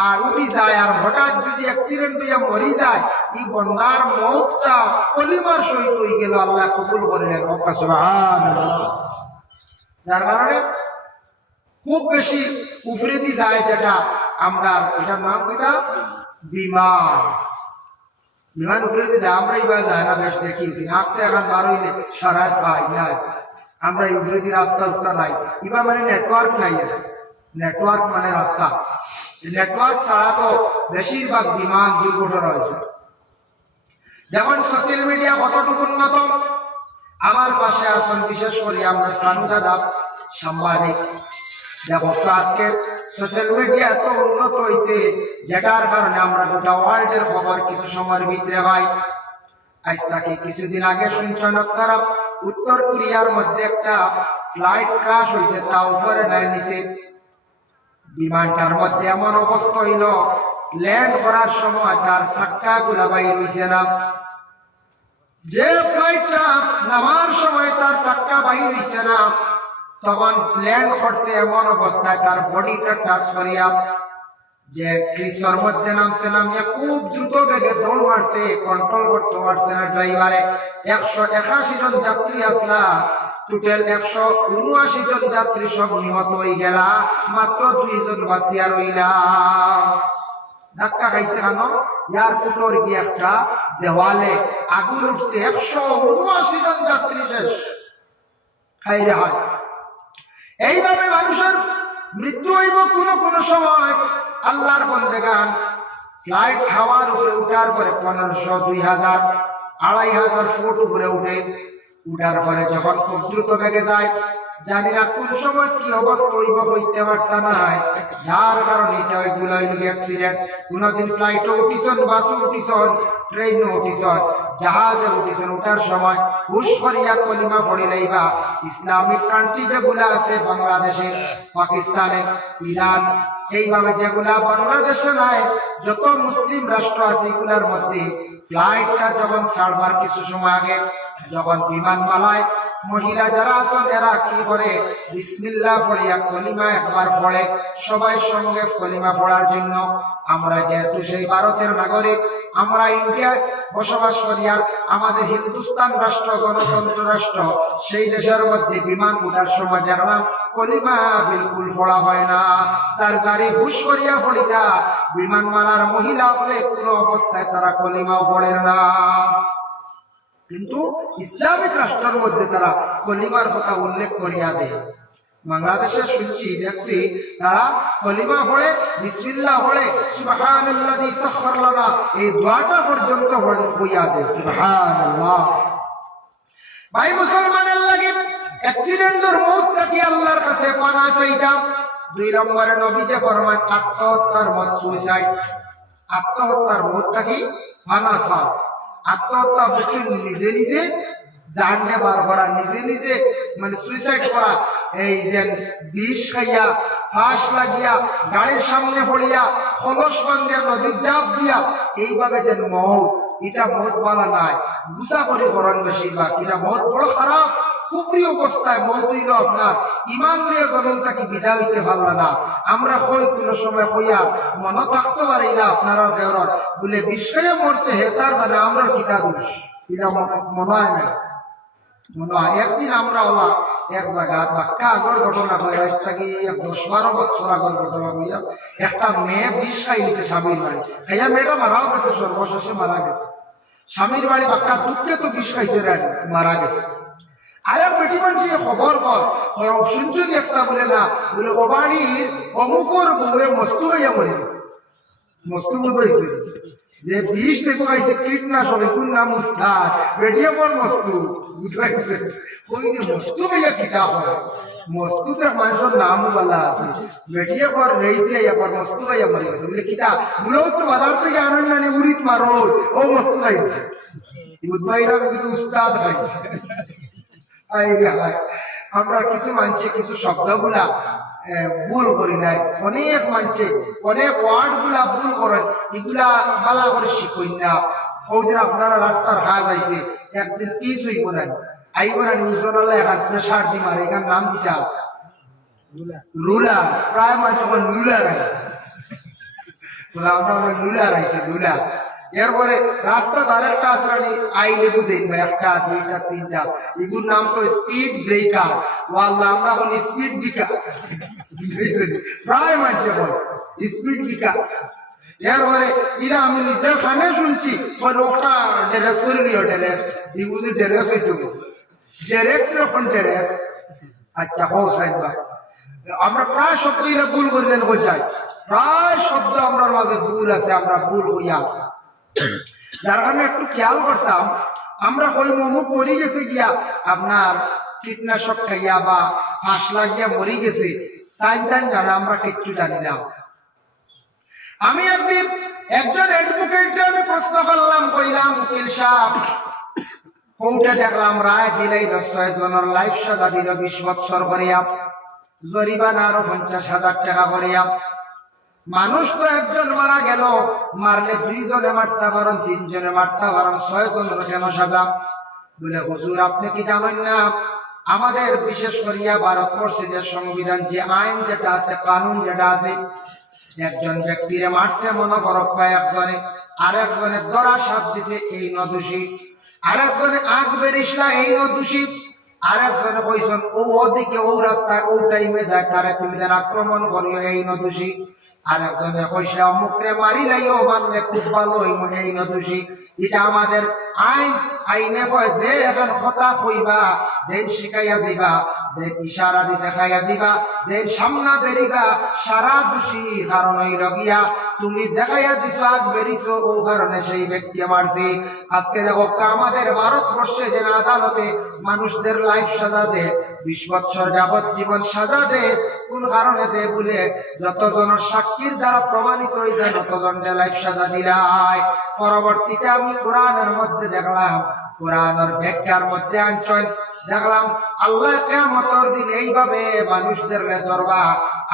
আর উঠি যায় আর হঠাৎ যদি অ্যাক্সিডেন্ট হইয়া মরি যায়, এই বন্দার মৌতটা কলিমার সহিত হয়ে গেল, আল্লাহ কবুল করিলেন। সুবহানাল্লাহ। যার কারণে খুব বেশি উপরে দিয়ে যায় যেটা আমরা এটার নাম কিনা বিমান, বিমান উপরে দিয়ে যায় আমরা এবার যায় না বেশ দেখি নাকতে এখন বারোইলে সারাস পাই নাই, আমরা উপরে দিয়ে রাস্তা উস্তা নাই, এবার মানে নেটওয়ার্ক নাই, নেটওয়ার্ক মানে রাস্তা, নেটওয়ার্ক ছাড়া তো বেশিরভাগ বিমান দুর্ঘটনা হয়েছে। যেমন সোশ্যাল মিডিয়া কতটুকু উন্নত, আমার পাশে আসুন বিশেষ করে আমরা সানু দাদা সাংবাদিক, দেখো তো আজকে সোশ্যাল মিডিয়া এত উন্নত হয়েছে যেটার কারণে আমরা গোটা ওয়ার্ল্ডের খবর কিছু সময়ের ভিতরে পাই। আজ থেকে কিছুদিন আগে শুনছেন আপনারা উত্তর কোরিয়ার মধ্যে একটা ফ্লাইট ক্রাশ হয়েছে, তা উপরে নেয় নিচে, বিমানটার মধ্যে এমন অবস্থা হইল ল্যান্ড করার সময় তার চাক্কা গুলা বাইর হয়েছে না, যে ফ্লাইটটা নামার সময় তার চাক্কা বাহির হইছে না, তখন ল্যান্ড করতে এমন অবস্থায় তার বডিটা টাচ করিয়া যে ক্রিসের মধ্যে নামছে, নামিয়ে খুব দ্রুত বেগে দৌড় মারছে, কন্ট্রোল করতে পারছে না ড্রাইভারে। 181 জন যাত্রী আসলা, টোটাল 179 জন যাত্রী সব নিহত হয়ে গেলা, মাত্র 2 জন বাঁচিয়া রইলা। ধাক্কা খাইছে কেন? এয়ারপোর্টের গিয়ে একটা দেওয়ালে আগুন উঠছে, 179 জন যাত্রী শেষ। খাইলে হয় এইভাবে মানুষের মৃত্যু হইব কোনো কোনো সময়। আল্লাহর বন্দেগান ফ্লাইট হাওয়ার উপরে উঠার পরে 1500, 2000, 2500 ফুট উপরে উঠার পরে যখন খুব দ্রুত বেগে যায়, জানি না কোন সময় কি অবস্থা হইব হইতে পারতা নাই, যার কারণে এটা ওইগুলো অ্যাক্সিডেন্ট। কোনদিন ফ্লাইটও উঠিছন, বাসও উঠিছন, ট্রেনও উঠিছন, জাহাজে উঠিছন, উঠার সময় হুশ করিয়া কলিমা পড়ি লাইবা। ইসলামিক কান্ট্রি যেগুলা আছে বাংলাদেশে, পাকিস্তানে, ইরান, এইভাবে যেগুলা বাংলাদেশে নাই, যত মুসলিম রাষ্ট্র আছে এগুলার মধ্যে ফ্লাইটটা যখন ছাড়বার কিছু সময় আগে যখন বিমানমালায় মহিলা যারা আছেন এরা কি করে, বিসমিল্লাহ পড়িয়া কলিমা একবার পড়ে, সবাই সঙ্গে কলিমা পড়ার জন্য। আমরা যেহেতু সেই ভারতের নাগরিক, আমরা ইন্ডিয়ায় বসবাস করি, আর আমাদের হিন্দুস্তান রাষ্ট্র গণতন্ত্র রাষ্ট্র, সেই দেশের মধ্যে বিমান উঠার সময় দেখলাম কলিমা বিলকুল পড়া হয় না। তার গাড়ি হুশ করিয়া পড়িতা, বিমানমালার মহিলা বলে কোনো অবস্থায় তারা কলিমাও পড়ে না। কিন্তু ইসলামিক রাষ্ট্রের মধ্যে তারা কলিমার কথা উল্লেখ করিয়া দেয়। বাংলাদেশে শুনছি, দেখছি তারা কলিমা পড়ে, বিসমিল্লাহ পড়ে, সুবহানাল্লাযী সাখখার লানা, এই দোয়াটা পর্যন্ত হইয়া দেয়। সুবহানাল্লাহ। ভাই মুসলমানের লাগি অ্যাক্সিডেন্টের মুহূর্তে কি আল্লাহর কাছে পানা চাইতাম। 2 নম্বরে নবী যে ফরমায় আত্মহত্যার মত, সুইসাইড, আত্মহত্যার মুহূর্তে কি পানা চাও। আত্মহত্যা বলছে নিজে নিজে জান নেবার করা, নিজে নিজে মানে সুইসাইড করা। এই যে বিষ খাইয়া, ফাঁস লাগিয়া, গাড়ির সামনে পড়িয়া, খলস বান্ধিয়া নদীর জাপ দিয়া, এইভাবে যে মত, এটা মত বলা নাই, গুছা করে করেন বেশিরভাগ। এটা মত বড় খারাপ, কুফরি অবস্থায় মত হইল আপনার ইমান দিয়ে গণনটাকে বিদায় হইতে পারল না। আমরা কই কোনো সময় কইয়া মনে থাকতে পারি না আপনারা দেওয়ার বলে বিষয়ে মরতে হে তার জানে আমরা কিটা দোষ, এটা মনে হয় না। মনে হয় একদিন আমরা ওলা এক জায়গা বাক্কা আগর ঘটনা করে থাকি, 10-12 বছর আগর ঘটনা হইয়া একটা মেয়ে বিষ খাই নিতে স্বামীর বাড়ি, খাইয়া মেয়েটা মারাও গেছে, সর্বশেষে মারা গেছে। স্বামীর বাড়ি বাক্কা দুঃখে তো বিষ খাইছে, মারা গেছে। আরে বেটি মানুষ খবর কর শুনছো একটা বলে না, বলে ও বাড়ির অমুকর বউয়ে মস্তু হইয়া মরে গেছে। মস্তু মতো হয়েছে যে বিষ দেখো খাইছে, কীটনাশক, এগুন নাম উস্তাদ, বেটিয়ে পর মস্তু বুঝাইছে। ওই যে মস্তু হইয়া কিতাব হয়, মস্তুতে মানুষের নাম বলা আছে, বেটিয়ে পর রয়েছে এবার মস্তু হইয়া মরে গেছে বলে কিতাব। বলেও তো বাজার থেকে আনন্দ জানি উড়িত মারো, ও মস্তু খাইছে, বুধবাইরা কিন্তু উস্তাদ খাইছে। আমরা কিছু মানছি, কিছু শব্দগুলা ভুল করি নাই, অনেক মানছে অনেক ওয়ার্ড গুলা ভুল করেন, এগুলা বালা করে শিখুন না। ওই যে আপনারা রাস্তার হাত আইছে, একদিন পিস হই করেন আই করেন উজ্জ্বল এখন প্রেশার দি মারে, এখান নাম দিটা রুলার, প্রায় মানে তখন লুলার আইছে, আমরা লুলার আইছে, লুলার। এরপরে রাস্তা ধারের কাজ আইলে বুঝেন ভাই, 1, 2, 3, এগুলোর নাম তো স্পিড ব্রেকার, ওয়াল্লাহ আমরা বলি স্পিড ব্রেকার, প্রায় মানছে বল স্পিড ব্রেকার। এরপরে এরা আমি নিজের খানে শুনছি ওটা ড্রেস করে দিও, ড্রেস এগুলো ড্রেস হইতো, ড্রেক্স রকম ড্রেস। আচ্ছা হোক সাইড ভাই, আমরা প্রায় শব্দ এরা ভুল করলেন বোঝাই, প্রায় শব্দ আমরা মাঝে ভুল আছে, আমরা ভুল হইয়া, যার কারণে একটু খেয়াল করতাম। আমরা ওই মোমো মরি গেছে গিয়া আপনার কীটনাশক খাইয়া বা ফাঁস লাগিয়া মরি গেছে, তাই জানা আমরা কিচ্ছু জানি না। আমি একদিন একজন অ্যাডভোকেটকে আমি প্রশ্ন করলাম, কইলাম উকিল সাহেব কোর্টে দেখলাম রায় দিলেই 10 জনের লাইফ সাজা দিল 20 বছর করিয়া, জরিমানা আরো 50,000 টাকা করিয়া। মানুষ তো একজন মারা গেল, মারলে 2 জনে মারতে পারেন, 3 জনে মারতে পারেন, 6 জনের কেন সাজা? বলে হুজুর আপনি কি জানেন না আমাদের বিশেষ করিয়া ভারতবর্ষে যে সংবিধান যে আইন যেটা আছে কানুন যেটা আছে একজন ব্যক্তিরে মারছে মনে করো কয়েকজনে আরেকজনে ধরা সাপ দিছে এই নদোষী আরেকজনে আগ বেরিস না এই নদোষী আরেকজনে কইছেন ও ওদিকে ও রাস্তায় ও টাইমে যায় তারা তুমি যেন আক্রমণ করিও এই নদোষী আরেকজনে কইসা মুখে মারি লাইও মানলে খুব ভালো এই নদোষী এটা আমাদের আইন আইনে কয় যে এখন কথা কইবা যে শিখাইয়া দিবা যে ইশারা দিতে খাইয়া দিবা যে সামনা বেরিবা সারা দোষী কারণ এই লগিয়া তুমি দেখাইয়া দিছো আগ বেরিছো ও কারণে সেই ব্যক্তি মারছে আজকে দেখো আমাদের ভারতবর্ষে যে আদালতে মানুষদের লাইফ সাজা দেয় 20 বছর যাবত জীবন সাজা দেয় কোন কারণে দেয় বলে যতজন সাক্ষীর দ্বারা প্রমাণিত হয়ে যায় ততজনকে লাইফ সাজা দিলাই পরবর্তীতে আমি কোরআনের মধ্যে দেখলাম কোরআনের ব্যাখ্যার মধ্যে আনছেন দেখলাম আল্লাহ কিয়ামতের দিন এইভাবে মানুষদের ধরবা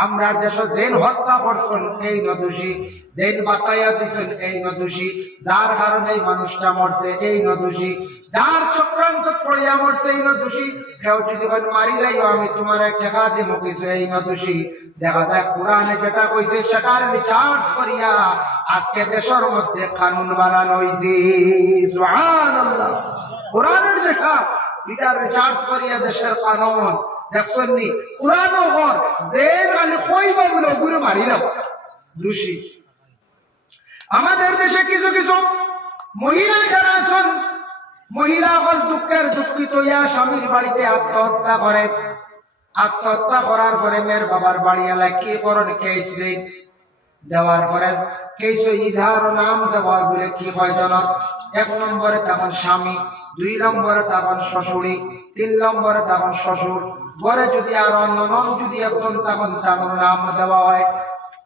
আমরা দেশে জেল হত্যা করছেন এই নদোষী জেল বাতাইয়া দিচ্ছেন এই নদোষী যার কারণে এই মানুষটা মরছে এই নদোষী যার চক্রান্ত পড়িয়া মরছে এই নদোষী কেউ যদি মারি লাইও আমি তোমার টেকা দিব কিছু এই নদোষী দেখা যায় কোরআনে যেটা কইছে সেটার রিচার্জ করিয়া আজকে দেশের মধ্যে কানুন বানানো হয়েছে সুবহানাল্লাহ কোরআনের যেটা এটা রিচার্জ করিয়া দেশের কানুন দেখছেন নি কোরআনও ঘর যে খালি কইবা বলে ঘুরে মারিলাম দোষী আমাদের দেশে কিছু কিছু মহিলা যারা আছেন মহিলা হল দুঃখের দুঃখিত ইয়া স্বামীর বাড়িতে আত্মহত্যা করে আত্মহত্যা করার পরে মেয়ের বাবার বাড়ি এলাকায় কি করেন কেস দেওয়ার পরে কেস ইধার নাম দেওয়া বলে কি হয় জনক 1 নম্বরে তখন স্বামী 2 নম্বরে তখন শ্বশুরি 3 নম্বরে তখন শ্বশুর ঘরে যদি আর অন্য নন যদি একজন তখন তখন নাম দেওয়া হয়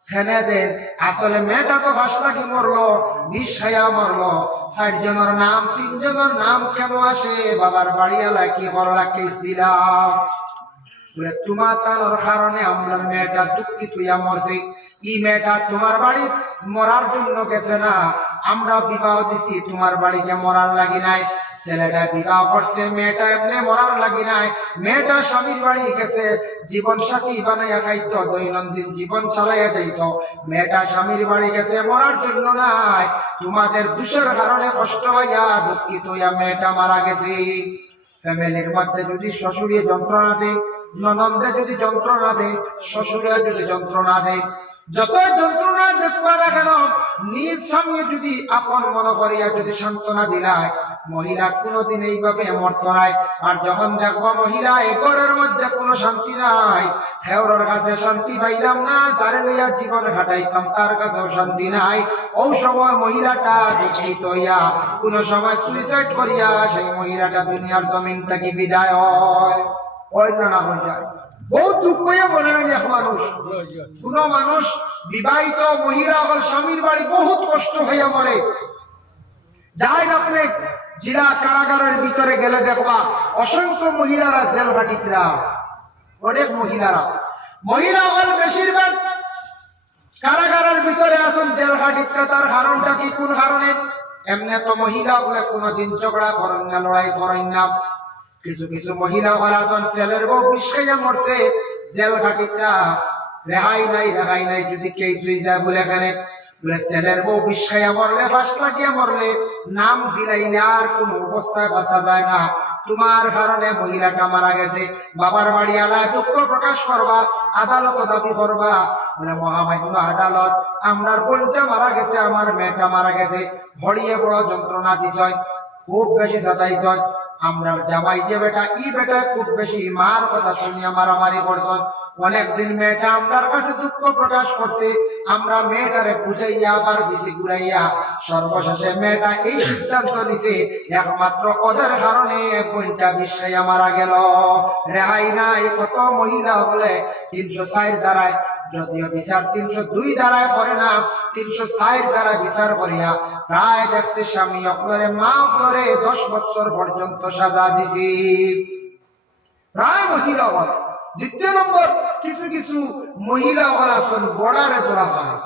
ফেলে দেন আসলে মেয়েটা তো বাসটাকে মরলো 20 খাইয়া মরলো 60 জনের নাম 3 জনের নাম কেন আসে বাবার বাড়ি এলাকায় কি করলা কেস দিলাম তোমার তার কারণে আমরা মেয়েটা দুঃখিত হইয়া মরছে ই মেয়েটা তোমার বাড়ি মরার জন্য গেছে না আমরা বিবাহ দিছি তোমার বাড়িতে মরার লাগি নাই ছেলেটা বিবাহ করছে মেয়েটা এমনি মরার লাগি নাই মেয়েটা স্বামীর বাড়ি গেছে জীবন সাথী বানাইয়া খাইতো দৈনন্দিন জীবন চালাইয়া যাইতো মেয়েটা স্বামীর বাড়ি গেছে মরার জন্য নাই তোমাদের দোষের কারণে কষ্ট হইয়া দুঃখিত হইয়া মেয়েটা মারা গেছে ফ্যামিলির মধ্যে যদি শ্বশুরে যন্ত্রণা দেয় ননন্দে যদি যন্ত্রণা দেয় শ্বশুরে যদি যন্ত্রণা দেয় যত যন্ত্রণা দেখবা না কেন নিজ স্বামী যদি আপন মনে করিয়া যদি সান্ত্বনা দিলায় মহিলা কোনোদিন এইভাবে মরত নাই আর যখন দেখবো মহিলা এই ঘরের মধ্যে কোনো শান্তি নাই হেওরের কাছে শান্তি পাইলাম না যারে লইয়া জীবন ঘাটাইতাম তার কাছেও শান্তি নাই ওই সময় মহিলাটা দুঃখিত হইয়া কোনো সময় সুইসাইড করিয়া সেই মহিলাটা দুনিয়ার জমিন থেকে বিদায় হয় না হয়ে যায় বহুত দুঃখ হইয়া মনে রাখি এক মানুষ কোন মানুষ বিবাহিত মহিলা আবার স্বামীর বাড়ি বহুত কষ্ট হইয়া মরে যাই আপনি জেলা কারাগারের ভিতরে গেলে দেখবা অসংখ্য মহিলারা জেল ঘাটিতরা অনেক মহিলা হল বেশিরভাগ কারাগারের ভিতরে আসুন জেল ঘাটিতরা তার কারণটা কি কোন কারণে এমনি তো মহিলা বলে কোনোদিন ঝগড়া করেন না লড়াই করেন না কিছু কিছু মহিলা বলাজন ছেলের বউ বিষাইয়া মরছে জেল ঘাটিতরা রেহাই নাই যদি কে চুই যায় বলে এখানে ছেলের বউ বিষাইয়া মরলে বাস লাগিয়া মরলে নাম দিলাইলে আর কোন অবস্থায় বাঁচা যায় না তোমার কারণে মহিলাটা মারা গেছে বাবার বাড়ি আলায় দুঃখ প্রকাশ করবা আদালত দাবি করবা বলে মহামান্য আদালত আমার বোনটা মারা গেছে আমার মেয়েটা মারা গেছে ভরিয়ে বড় যন্ত্রণা দিছ খুব বেশি যাতাইছ আমরা জামাই যে বেটা খুব বেশি মার কথা শুনিয়া মারামারি করছেন অনেকদিন মেয়েটা আমার কাছে দুঃখ প্রকাশ করছে আমরা মেয়েটারে বুঝাইয়া আবার দিছি ঘুরাইয়া সর্বশেষে মেয়েটা এই সিদ্ধান্ত নিছে একমাত্র ওদের কারণে বোনটা বিষাইয়া মারা গেল রেহাই নাই কত মহিলা বলে 360 দ্বারায় যদিও বিচার 302 দ্বারায় করে না 360 দ্বারা বিচার করিয়া প্রায় দেখছে স্বামী অপরে মা অপরে 10 বছর পর্যন্ত সাজা দিছি প্রায় মহিলা বল দ্বিতীয় নম্বর কিছু কিছু মহিলা বল আসন বর্ডারে ধরা হয়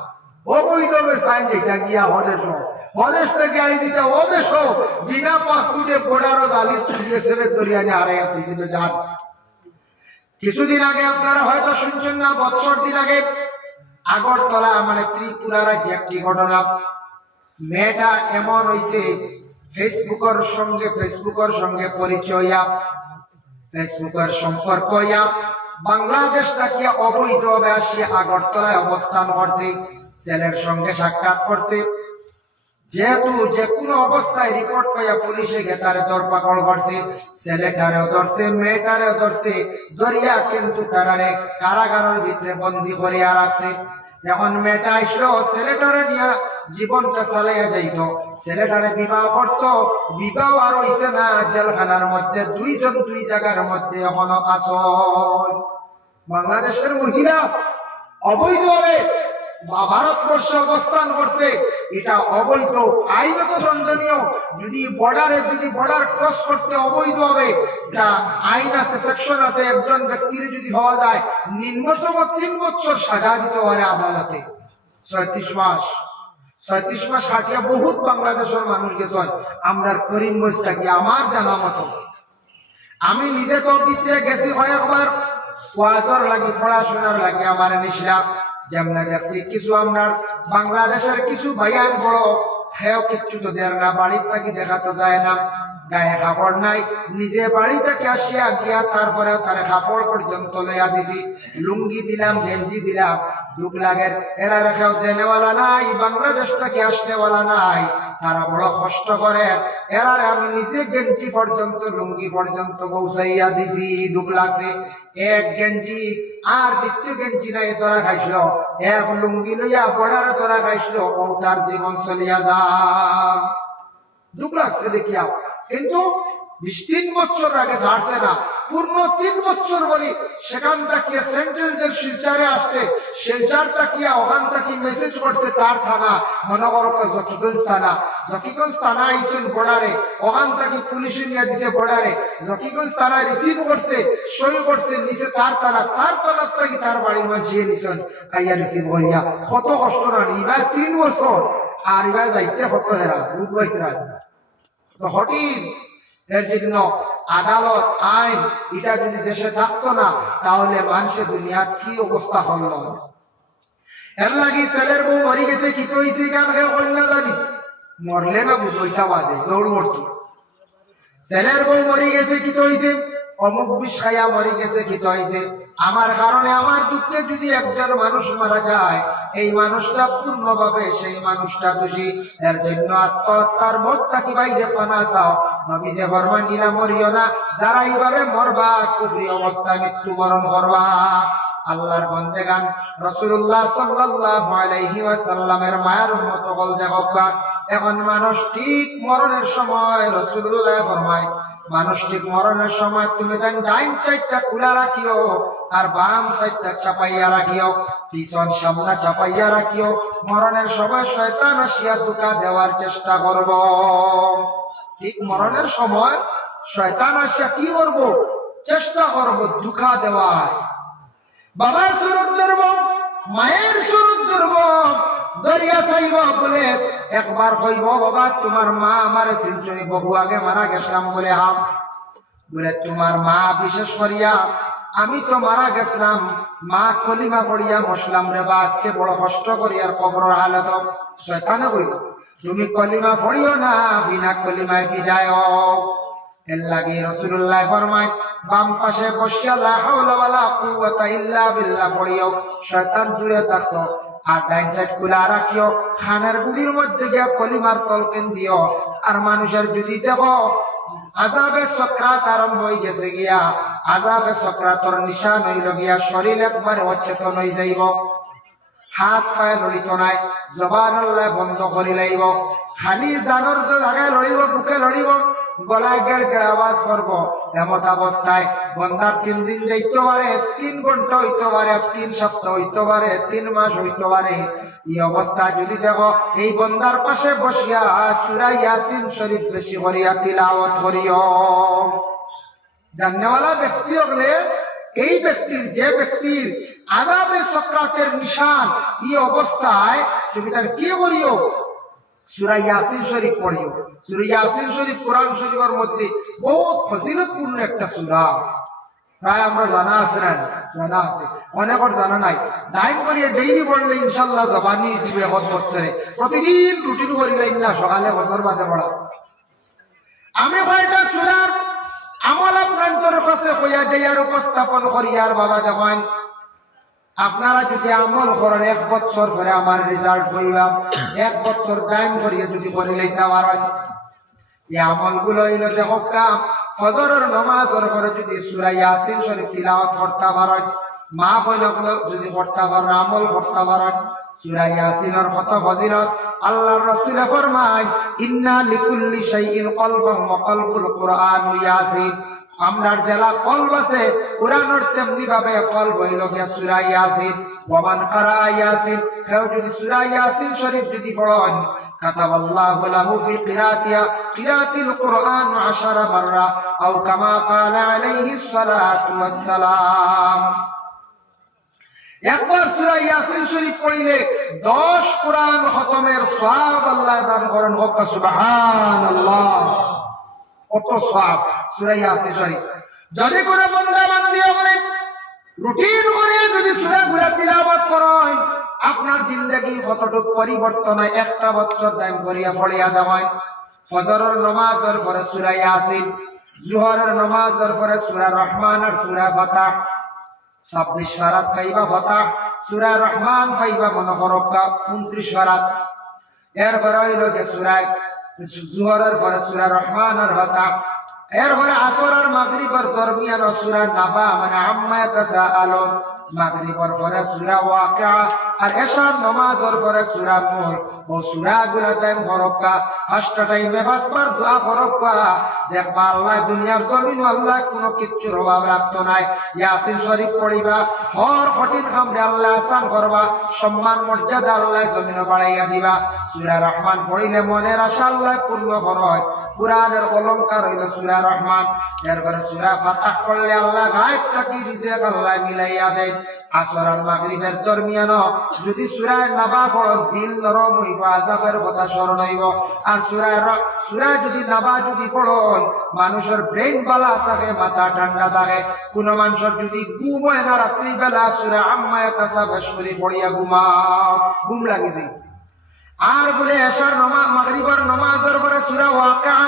অবৈধভাবে সাইন যেটা গিয়া হদের ওদেশ থেকে আইজিটা ওদেশ বিনা পাসপোর্টে বর্ডারও দালি তুলিয়ে সেবে দরিয়া যে হারে পৃথিবীতে যান। কিছুদিন আগে আপনারা হয়তো শুনছেন না, বছর দিন আগে আগরতলা মানে ত্রিপুরা রাজ্যে একটি ঘটনা। মেয়েটা এমন হয়েছে ফেসবুকের সঙ্গে পরিচয়, ফেসবুকের সম্পর্ক বাংলাদেশ থেকে অবৈধভাবে আসিয়া আগরতলায় অবস্থান করছে, ছেলের সঙ্গে সাক্ষাৎ করছে। যেহেতু যে কোনো অবস্থায় রিপোর্ট পাইয়া পুলিশে গিয়ে তারে ধরপাকড় করছে, ছেলেটারেও ধরছে, মেয়েটারেও ধরছে, ধরিয়া কিন্তু তারারে কারাগারের ভিতরে বন্দি করিয়া রাখছে। যখন মেয়েটা আসলো ছেলেটারে নিয়ে জীবনটা চালাইয়া যাইত, ছেলেটারে বিবাহ করতো, বিবাহ আর হইছে না, জেলখানার মধ্যে দুইজন দুই জায়গার মধ্যে এখনো আসল। বাংলাদেশের মহিলা অবৈধভাবে ভারতবর্ষে অবস্থান করছে, এটা অবৈধ, আইনত দণ্ডনীয়। যদি বর্ডার ক্রস করতে অবৈধ হবে, যা আইন আছে, সেকশন আছে, একজন ব্যক্তির যদি হওয়া যায় নিম্নতম 3 বছর সাজা দিতে পারে আদালতে। 36 মাস হাটিয়া বহুত বাংলাদেশের মানুষ গেছেন। আমরা করিমগঞ্জ থাকি, আমার জানা মতো আমি নিজে তো গেছি কয়েকবার, ওয়াজর লাগি, পড়াশোনার লাগে আমার নিশলা যেমন গেছি। কিছু আমরা বাংলাদেশের কিছু ভাইয়ান বড় হেও কিচ্ছু তো দেয় না, বাড়ির থাকি দেখা তো যায় না, গায়ে কাপড় নাই, নিজে বাড়ি থেকে আসিয়া গিয়া তারপরে তার কাপড় পর্যন্ত লইয়া দিছি, লুঙ্গি দিলাম, গেঞ্জি দিলাম, দুঃখ লাগে। এরা রেখেও দেনেওয়ালা নাই, বাংলাদেশ থেকে আসনেওয়ালা নাই, তারা বড় কষ্ট করে। এরা আমি নিজে গেঞ্জি পর্যন্ত, লুঙ্গি পর্যন্ত পৌঁছাইয়া দিছি, দুঃখ লাগছে। এক গেঞ্জি আর দ্বিতীয় গেঞ্জি নাই, তোরা খাইছিল, এক লুঙ্গি লইয়া বর্ডারে তোরা খাইছিল, ও তার জীবন চলিয়া যা, দুঃখ লাগছে দেখিয়া। কিন্তু 20-3 বছর আগে ছাড়ছে না, পূর্ণ 3 বছর বলি। সেখান থেকে সেন্ট্রাল জেল শিলচারে আসছে, শিলচার তাকিয়া ওখান থেকে মেসেজ করছে তার থানা, মনে করো জকিগঞ্জ থানা আইসেন বর্ডারে, ওখান থেকে পুলিশে নিয়ে দিছে বর্ডারে, জকিগঞ্জ থানা রিসিভ করছে, সই করছে, নিচে তার থানার থেকে তার বাড়ির মধ্যে নিছেন, আইয়া রিসিভ করিয়া। কত কষ্ট না, এবার 3 বছর, আর এবার যাইতে কত হেরা হঠিন। এর জন্য আদালত, আইন এটা যদি দেশে থাকতো না, তাহলে মানুষের দুনিয়ার কি অবস্থা হল। এর লাগি ছেলের বউ মরি গেছে, কি কইছে গান কন্যা জানি মরলে না বুঝইতা বাদে দৌড় মরত। ছেলের বউ মরি গেছে, কি হইছে, অমুক বিষ খাইয়া মরি গেছে, কি হইছে, আমার কারণে, আমার দুঃখে যদি একজন মানুষ মারা যায়, এই মানুষটা পূর্ণভাবে সেই মানুষটা দোষী। এর জন্য আত্মহত্যার মত থাকি বাইরে পানা চাও, নবী যে ফরমান কিনা মরিও না, যারা এইভাবে মরবা কুফরি অবস্থায় মৃত্যুবরণ করবা। আল্লাহর বন্দেগান রাসূলুল্লাহ সাল্লাল্লাহু আলাইহি ওয়াসাল্লামের মায়ের উম্মত হল দেখবা। এখন মানুষ ঠিক মরণের সময় রাসূলুল্লাহ ফরমায়, মানুষ ঠিক মরণের সময় তুমি যেন ডাইন সাইডটা খোলা রাখিও আর বাম সাইডটা চাপাইয়া রাখিও, পিছন সামনা চাপাইয়া রাখিও। মরণের সময় শয়তান আসিয়া ধোঁকা দেওয়ার চেষ্টা করব। ঠিক মরণের সময় শয়তান আসিয়া কি করব, চেষ্টা করব ধোঁকা দেওয়ার। বাবার সুরত ধরব, মায়ের সুরত ধরব, দরিয়া চাইব বলে একবার কইব, বাবা তোমার মা আমার সেঞ্চুরি বহু আগে মারা গেছিলাম বলে, হাম বলে তোমার মা বিশেষ করিয়া আমি তো মারা গেছিলাম, মা কলিমা পড়িয়া বসলাম রে বা, আজকে বড় কষ্ট করিয়ার কবরের হালত। শয়তানে কইব তুমি কলিমা পড়িও না, বিনা কলিমায় বিদায়। এর লাগে রাসূলুল্লাহ ফরমায়, বাম পাশে বসিয়া লা হাওলা ওয়ালা কুওয়াতা ইল্লা বিল্লাহ পড়িও, শয়তান দূরে থাকো। আর ডাইন সাইড খোলা রাখিও, খানের গুলির মধ্যে গিয়া কলিমার তলকেন দিও। আর মানুষের যদি দেখো আযাবে সকরাত আরম্ভ হয়ে গেছে গিয়া, আযাবে সকরাতর নিশান হইল গিয়া, শরীর একবারে অচেতন হয়ে যাইব, হাত পায়ে লড়িত নাই, জবান আল্লাহ বন্ধ করি লাইব, খালি জানর জায়গায় লড়িব, বুকে লড়িব, গলায় গেড় গেড় আওয়াজ করব। এমত অবস্থায় বন্দার 3 দিন যাইতে পারে, 3 ঘন্টা হইতে পারে, 3 সপ্তাহ হইতে পারে, 3 মাস হইতে পারে। এই অবস্থা যদি দেখো, এই বন্দার পাশে বসিয়া সূরা ইয়াসিন শরীফ বেশি করিয়া তিলাওয়াত করিও। জাননেওয়ালা ব্যক্তি হলে এই ব্যক্তির, যে ব্যক্তির আযাবে সকরাতের নিশান, এই অবস্থায় তুমি তার কি করিও, সূরা ইয়াসিন শরীফ পড়িও। সূরা ইয়াসিন শরীফ কোরআন শরীফের মধ্যে বহুত ফজিলতপূর্ণ একটা সূরা। প্রায় আমরা জানা আছে না? জানা আছে, অনেকের জানা নাই। টাইম করিয়ে ডেইলি পড়লে ইনশাল্লাহ জবানি দিবে বছরে। প্রতিদিন রুটিন করিলে না সকালে বছর বাজে পড়া। আমি কয়টা সূরার আমল আপনাদের কাছে কইয়া যাই আর উপস্থাপন করি। আর বাবা যখন আপনারা যদি আমল করেন 1 বছর পরে আমার রেজাল্ট হইবা, 1 বছর টাইম করিয়ে যদি করে লইতে পারেন, এই আমলগুলো হইল দেখো কাম। ফজরের নামাজের পরে যদি সূরা ইয়াসিন শরীফ তিলাওয়াত করতে পারেন, মা বোনগুলো যদি করতে পারেন, আমল করতে পারেন, সূরা ইয়াসিনের কত ফজিলত। আল্লাহর রাসূল ফরমায়, ইন্না লিকুল্লি শাইইন কলবান ওয়া কলবুল কুরআন ইয়াসিন। আমরার যারা কলব আছে কুরআনের তেমনি ভাবে কলব হইল গিয়া সূরা ইয়াসিন। ওয়া মান ক্বারা ইয়াসিন, কেউ যদি সূরা ইয়াসিন শরীফ যদি পড়েন, কাতাবাল্লাহু লাহু ফি কিরাতিল কুরআন 10 মাররা আও কামা ক্বালা আলাইহিস সালাতু ওয়াস সালাম। একবার সূরা ইয়াসিন শরীফ পড়লে 10 কোরআন খতমের সওয়াব আল্লাহ দান করেন। সুবহানাল্লাহ, কত সওয়াব সূরা ইয়াসিন শরীফ। যদি কোনো বান্দা বান্দি বলে রুটিন করে যদি সূরাগুলো তিলাওয়াত করেন, আপনার জিন্দেগি কতটুকু পরিবর্তন হয়। 1 বছর টাইম করিয়া পড়িয়া যাবেন। ফজরের নামাজের পরে সূরা ইয়াসিন, জোহরের নামাজের পরে সূরা রহমান আর সূরা ফাতাহ, 26 রাকাত পাইবা ফাতাহ, সূরা রহমান পাইবা মনে করো 29 রাকাত। এরপরে হইল যে সূরা জোহরের পরে সূরা রহমান আর ফাতাহ, এরপরে আসর আর মাগরিবের দরমিয়ান সূরা নাবা মানে আম্মা ইয়াতাসাআলুন, মাগরিবের পরে সূরা ওয়াকিআ, আর এশার নামাজের পরে সূরা মুলক। ও সূরাগুলো টাইম করবা, 5টা টাইমে 5 বার দোয়া করবা। দেখবা আল্লাহ দুনিয়ার জমিন আল্লাহ কোনো কিচ্ছুর অভাব রাখতো নাই। ইয়াসিন শরীফ পড়িবা, হর কঠিন কামে আল্লাহ আসান করবা, সম্মান মর্যাদা আল্লাহ জমিনে বাড়াইয়া দিবা। সূরা রহমান পড়িলে মনের আশা আল্লাহ পূর্ণ করে। কুরআনের অলংকার হইল সূরা রহমান। এরপরে সূরা ফাতাহ পড়লে আল্লাহ গায়েব থেকে রিজিক আল্লাহ মিলাইয়া দেয়। আসর আর মাগরিবের দরমিয়ান যদি সূরা নাবা পড়ো, দিল নরম হইব, আযাবের কথা স্মরণ হইব। আর সূরা যদি নাবা যদি পড়ো, মানুষের ব্রেন বালা থাকে, মাথা ঠান্ডা থাকে। কোন মানুষের যদি ঘুম হয় না রাত্রিবেলা, সূরা আম্মা ইয়াতাসাআলুন পড়িয়া ঘুমাও, ঘুম লাগে যায়। আর বলে এশার নামাজ মাগরিবের নামাজের পরে সূরা ওয়াকিআ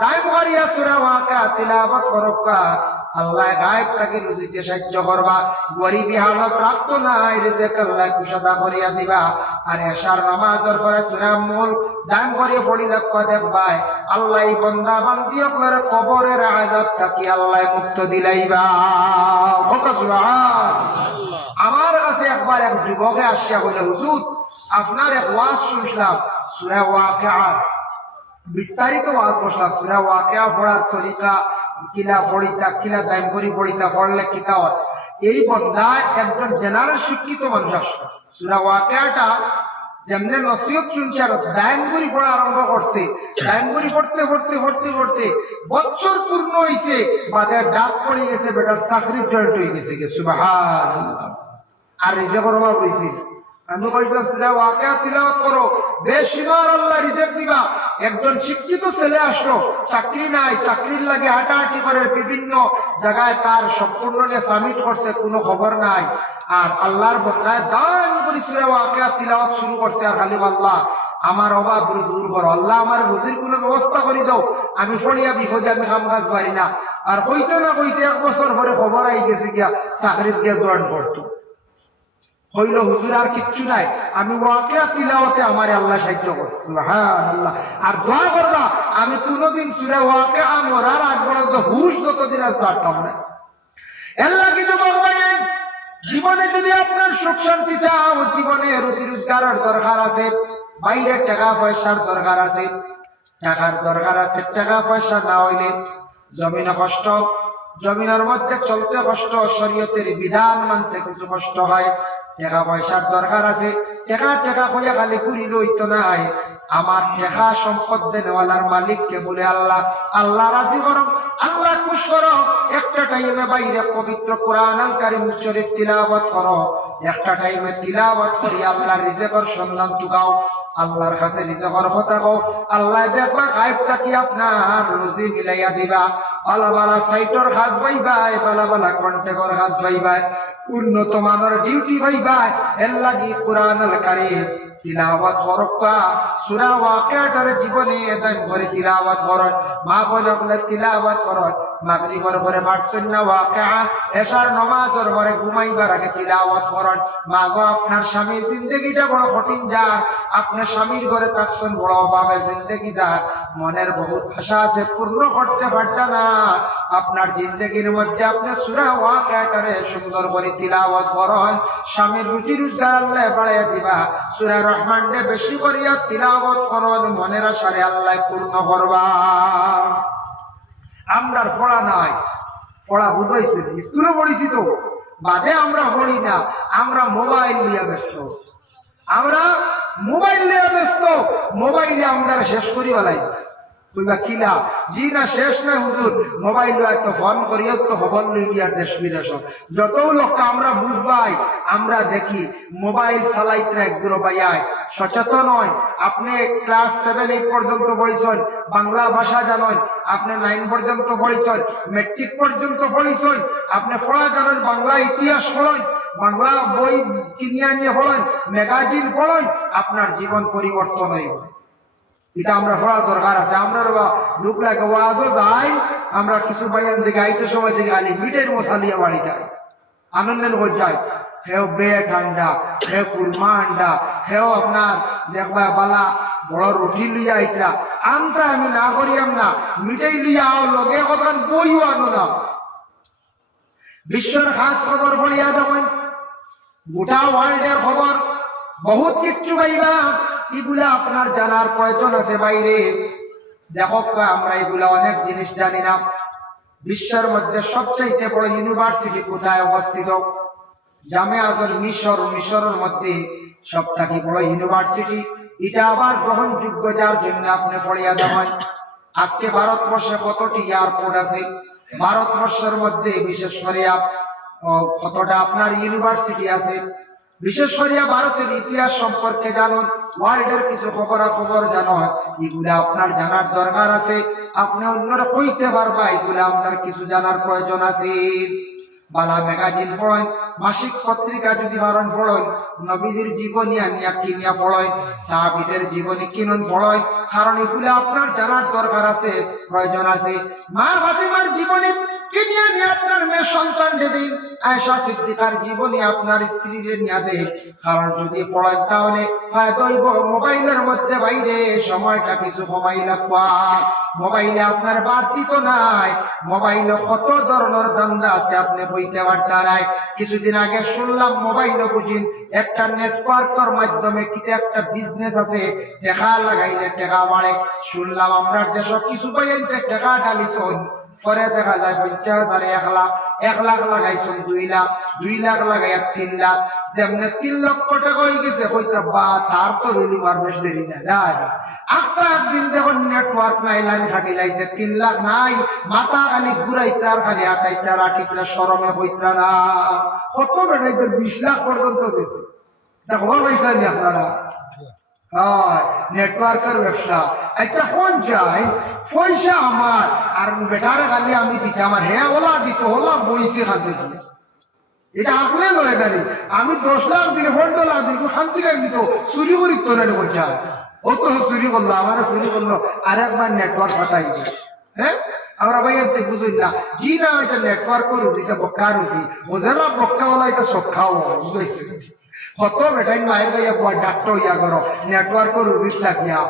দাইম করিয়া সূরা ওয়াকিআ তিলাওয়াত করবা, আল্লাহ গায়েব থেকে রুজিতে সাহায্য করবা। গরিবি হালত রাখতো না, রিজিক আল্লাহ কুশাদা করিয়া দিবা। আর এশার নামাজের পরে সূরা মুলক দাইম করিয়া পড়ি দেখবা, দেখবাই আল্লাহ বান্দা বান্দি আপনার কবরের আযাব থেকে আল্লাহ মুক্ত দিলাইবা। সুবহানাল্লাহ। আমার কাছে একবার এক যুবকে আসিয়া বলে, হুজুর আপনার এক ওয়াজ শুনলাম সূরা ওয়াকিআ, বিস্তারিত ওয়াজ বসলাম। সূরা ওয়াকিআ পড়ার তরিকা কিলা পড়িতা, কিলা দাইম করি পড়িতা, পড়লে কিতা হয়। এই বন্দা একজন জেনারেল শিক্ষিত মানুষ আসলো। সূরা ওয়াকিআটা যেমনে নসিহত শুনছে আর দাইম করি পড়া আরম্ভ করছে। দাইম করি পড়তে পড়তে পড়তে পড়তে বছর পূর্ণ হইছে, বাজার ডাক পড়ে গেছে, বেটার চাকরির জয়েন্ট হয়ে গেছে। সুবহানাল্লাহ। আর রিজেক করবা বলছিস, আমি কইলাম সূরা ওয়াকিআ তিলাওয়াত করো, বেশিমার আল্লাহ রিজিক দিবা। একজন শিক্ষিত ছেলে আসলো, চাকরি নাই, চাকরির লাগে হাঁটাহাঁটি করে বিভিন্ন জায়গায় তার সম্পূর্ণ সাবমিট করছে, কোনো খবর নাই। আর আল্লাহর বন্দায় দান করে সূরা ওয়াকিআ তিলাওয়াত শুরু করছে। আর খালি আল্লাহ আমার অভাব দূর করো, আল্লাহ আমার রুজির কোনো ব্যবস্থা করে দাও, আমি পড়িয়া বিপদে আমি কাম কাজ পারি না। আর কইতে না কইতে 1 বছর পরে খবর আই গেছে গিয়া চাকরির দিয়ে জয়েন করতো। হইল হুজুর আর কিচ্ছু নাই, আমি ওয়াকিআ তিলাওয়াতে আমার আল্লাহ সাহায্য করছে। সুবহানাল্লাহ। আর দোয়া করবা, আমি কোনদিন সূরা ওয়াকিআ মরার আগ পর্যন্ত হুশ যতদিন আছে ছাড়তাম না। আল্লাহ কিছু বলবেন, জীবনে যদি আপনার সুখ শান্তি চাও, জীবনে রুজি রোজগারের দরকার আছে, বাইরে টাকা পয়সার দরকার আছে, টাকার দরকার আছে, টাকা পয়সা না হইলে জমিনে কষ্ট, জমিনের মধ্যে চলতে কষ্ট, শরীয়তের বিধান মানতে কিছু কষ্ট হয়। টাকা পয়সার দরকার আছে, টাকা টাকা কইয়া খালি ঘুরি লইতো নাই। আমার টাকা সম্পদ দেওয়ালার মালিককে বলে আল্লাহ, আল্লাহ রাজি করো, আল্লাহ খুশ করো। একটা টাইমে বাইরে পবিত্র কোরআন আল কারীম শরীফ তিলাওয়াত করো, একটা টাইমে তিলাওয়াত করি আল্লাহর রিজিকের সন্ধান তুগাও। আল্লাহর কাছে রিজকের কথা কও, আল্লাহ দেখবা গায়েব থাকি আপনার রুজি মিলাইয়া দিবা। বালা বালা সাইটর কাজ পাইবাই, বালা বালা কন্ট্রাক্টর কাজ পাইবাই, উন্নত মানের ডিউটি পাইবাই। এর লাগি কুরআনুল কারীম তিলাওয়াত করবা। সূরা ওয়াকিয়ার জীবনে দান করে তিলাওয়াত করো, মা বলে বলে তিলাওয়াত করো। মাগরিবের পরে পাঠছেন না ওয়াকিয়া, এশার নামাজের পরে ঘুমাইবার আগে তিলাওয়াত করো। মা গো, আপনার স্বামীর জিন্দেগিটা বড় কঠিন যায়, আপনার স্বামীর ঘরে থাকছেন বড় অভাবে জিন্দেগি যায়, মনের বহুত আশা আছে পূর্ণ করতে পারতা না। আপনার জিন্দেগির মধ্যে আপনি সূরা ওয়াকিয়াটারে সুন্দর করে তিলাওয়াত করুন, স্বামীর রুটি রোজগার আল্লাহ বাড়াইয়া দিবা। সূরা রহমানকে বেশি করিয়া তিলাওয়াত করুন, মনের আশারে আল্লাহ পূর্ণ করবা। আমরা পড়া নাই, পড়া বুঝাইছি, স্কুলে পড়েছি তো বাদে আমরা পড়ি না। আমরা মোবাইল নিয়ে ব্যস্ত, আমরা মোবাইল নিয়ে ব্যস্ত, মোবাইলে আমরা শেষ করি বলাই কিলা জি না শেষ না হুজুর। মোবাইল তো ফোন করিও তো খবর লই দিয়ার দেশ বিদেশ যত লোক আমরা বুঝবাই, আমরা দেখি মোবাইল চালাইতে একগুলো বাইয়ায় সচেতন হয়। আপনি ক্লাস 7-8 পর্যন্ত পড়েছেন, বাংলা ভাষা জানেন, আপনি 9 পর্যন্ত পড়েছেন, মেট্রিক পর্যন্ত পড়েছেন, আপনি পড়া জানেন, বাংলা ইতিহাস পড়েন, বাংলা বই কিনিয়া নিয়ে পড়েন, ম্যাগাজিন পড়েন, আপনার জীবন পরিবর্তন হইব। এটা আমরা পড়া দরকার আছে। আমরা লোক লাগে ওয়াজও যাই, আমরা কিছু বাইরের দিকে আইতে সময় থেকে আলি মিটের মশালিয়া বাড়ি যাই, আনন্দের উপর যাই। হেও বেট আন্ডা, হেও কুরমা আন্ডা, হেও আপনার দেখবা বালা বড় রুটি লিয়া আইতা আনতা, আমি না করিয়াম না, মিটাই লিয়া আও, লগে কথা বইও আনো না। বিশ্বের খাস খবর বলিয়া যাবেন, গোটা ওয়ার্ল্ডের খবর বহুত কিচ্ছু পাইবা, এগুলা আপনার জানার প্রয়োজন আছে বাইরে। দেখো আমরা এগুলা অনেক জিনিস জানি না। বিশ্বের মধ্যে সবচাইতে বড় ইউনিভার্সিটি কোথায় অবস্থিত? জামে আজর মিশর, মিশরের মধ্যে সবথেকে বড় ইউনিভার্সিটি। এটা আবার গ্রহণযোগ্য, যার জন্য আপনি পড়িয়া দেবেন। আজকে ভারতবর্ষে কতটি এয়ারপোর্ট আছে? ভারতবর্ষের মধ্যে বিশেষ করে কতটা আপনার ইউনিভার্সিটি আছে? বিশেষ করিয়া ভারতের ইতিহাস সম্পর্কে জানুন, ওয়ার্ল্ডের কিছু খবরাখবর জানুন, এগুলা আপনার জানার দরকার আছে। আপনি অন্যরা কইতে পারবা, এগুলা আপনার কিছু জানার প্রয়োজন আছে। বালা ম্যাগাজিন পড়েন, মাসিক পত্রিকা যদি পারেন পড়েন, নবীদের জীবনী আনিয়া কিনিয়া পড়েন, সাহাবীদের জীবনী কিনুন পড়েন, কারণ এগুলা আপনার জানার দরকার আছে, প্রয়োজন আছে। মা ফাতিমার জীবনী কিনিয়া নিয়ে আপনার মেয়ে সন্তান দিন, আয়েশা সিদ্দিকার জীবনী আপনার স্ত্রীদের নিয়ে দেন, কারণ যদি পড়েন তাহলে মোবাইলের মধ্যে বাইরে সময়টা কিছু মোবাইল রাখবা। মোবাইলে আপনার বাড়তি তো নাই, মোবাইলে কত ধরনের ধান্দা আছে আপনি বইতে পারতেন নাই। কিছুদিন আগে শুনলাম মোবাইলে বুঝিন একটা নেটওয়ার্কের মাধ্যমে কিছু একটা বিজনেস আছে, টাকা লাগাইলে টাকা বাড়ে। শুনলাম আমরা যেসব কিছু পাইতে টাকা ঢালিছন, পরে দেখা যায় 50,000 1 লাখ, 1 লাখ লাগাইছেন 2 লাখ, 2 লাখ লাগাইয়া 3 লাখ, যেমন 3 লক্ষ টাকা হয়ে গেছে। হইতে বা তার তো রিলি মারবেশ দেরি না যায়। একটা একদিন যখন নেটওয়ার্ক নাই, লাইন খাটি লাইছে, 3 লাখ নাই, মাথা খালি ঘুরাইতার, খালি আটাইতার, আটিকরা সরমে হইতা না। কত বেড়ে 20 লাখ পর্যন্ত গেছে। তা খবর পাইছেন আপনারা? নেটওয়ার্কের ব্যবসা। একটা কোন চাই পয়সা আমার আর বেটারে খালি আমি দিতে, আমার হ্যাঁ ওলা দিত, ওলা বইছে খাতে দিয়ে, এটা আসলে নয় গাড়ি। আমি 10 লাখ দিলে $1 লাখ দিল, শান্তি গাই দিত, চুরি করি তো না পয়সা। ও তো চুরি করলো, আমার চুরি করলো, আর একবার নেটওয়ার্ক পাঠাইছে। হ্যাঁ, আমরা ভাই বুঝুন না জি না, এটা নেটওয়ার্ক করুন, এটা বক্কা রুচি বোঝে না, বক্কাওয়ালা এটা সব খাও বুঝেছে। কত বেটাই মায়ের গাইয়া পর ডাক্তার ইয়া করো, নেটওয়ার্ক রুজিস লাগিয়া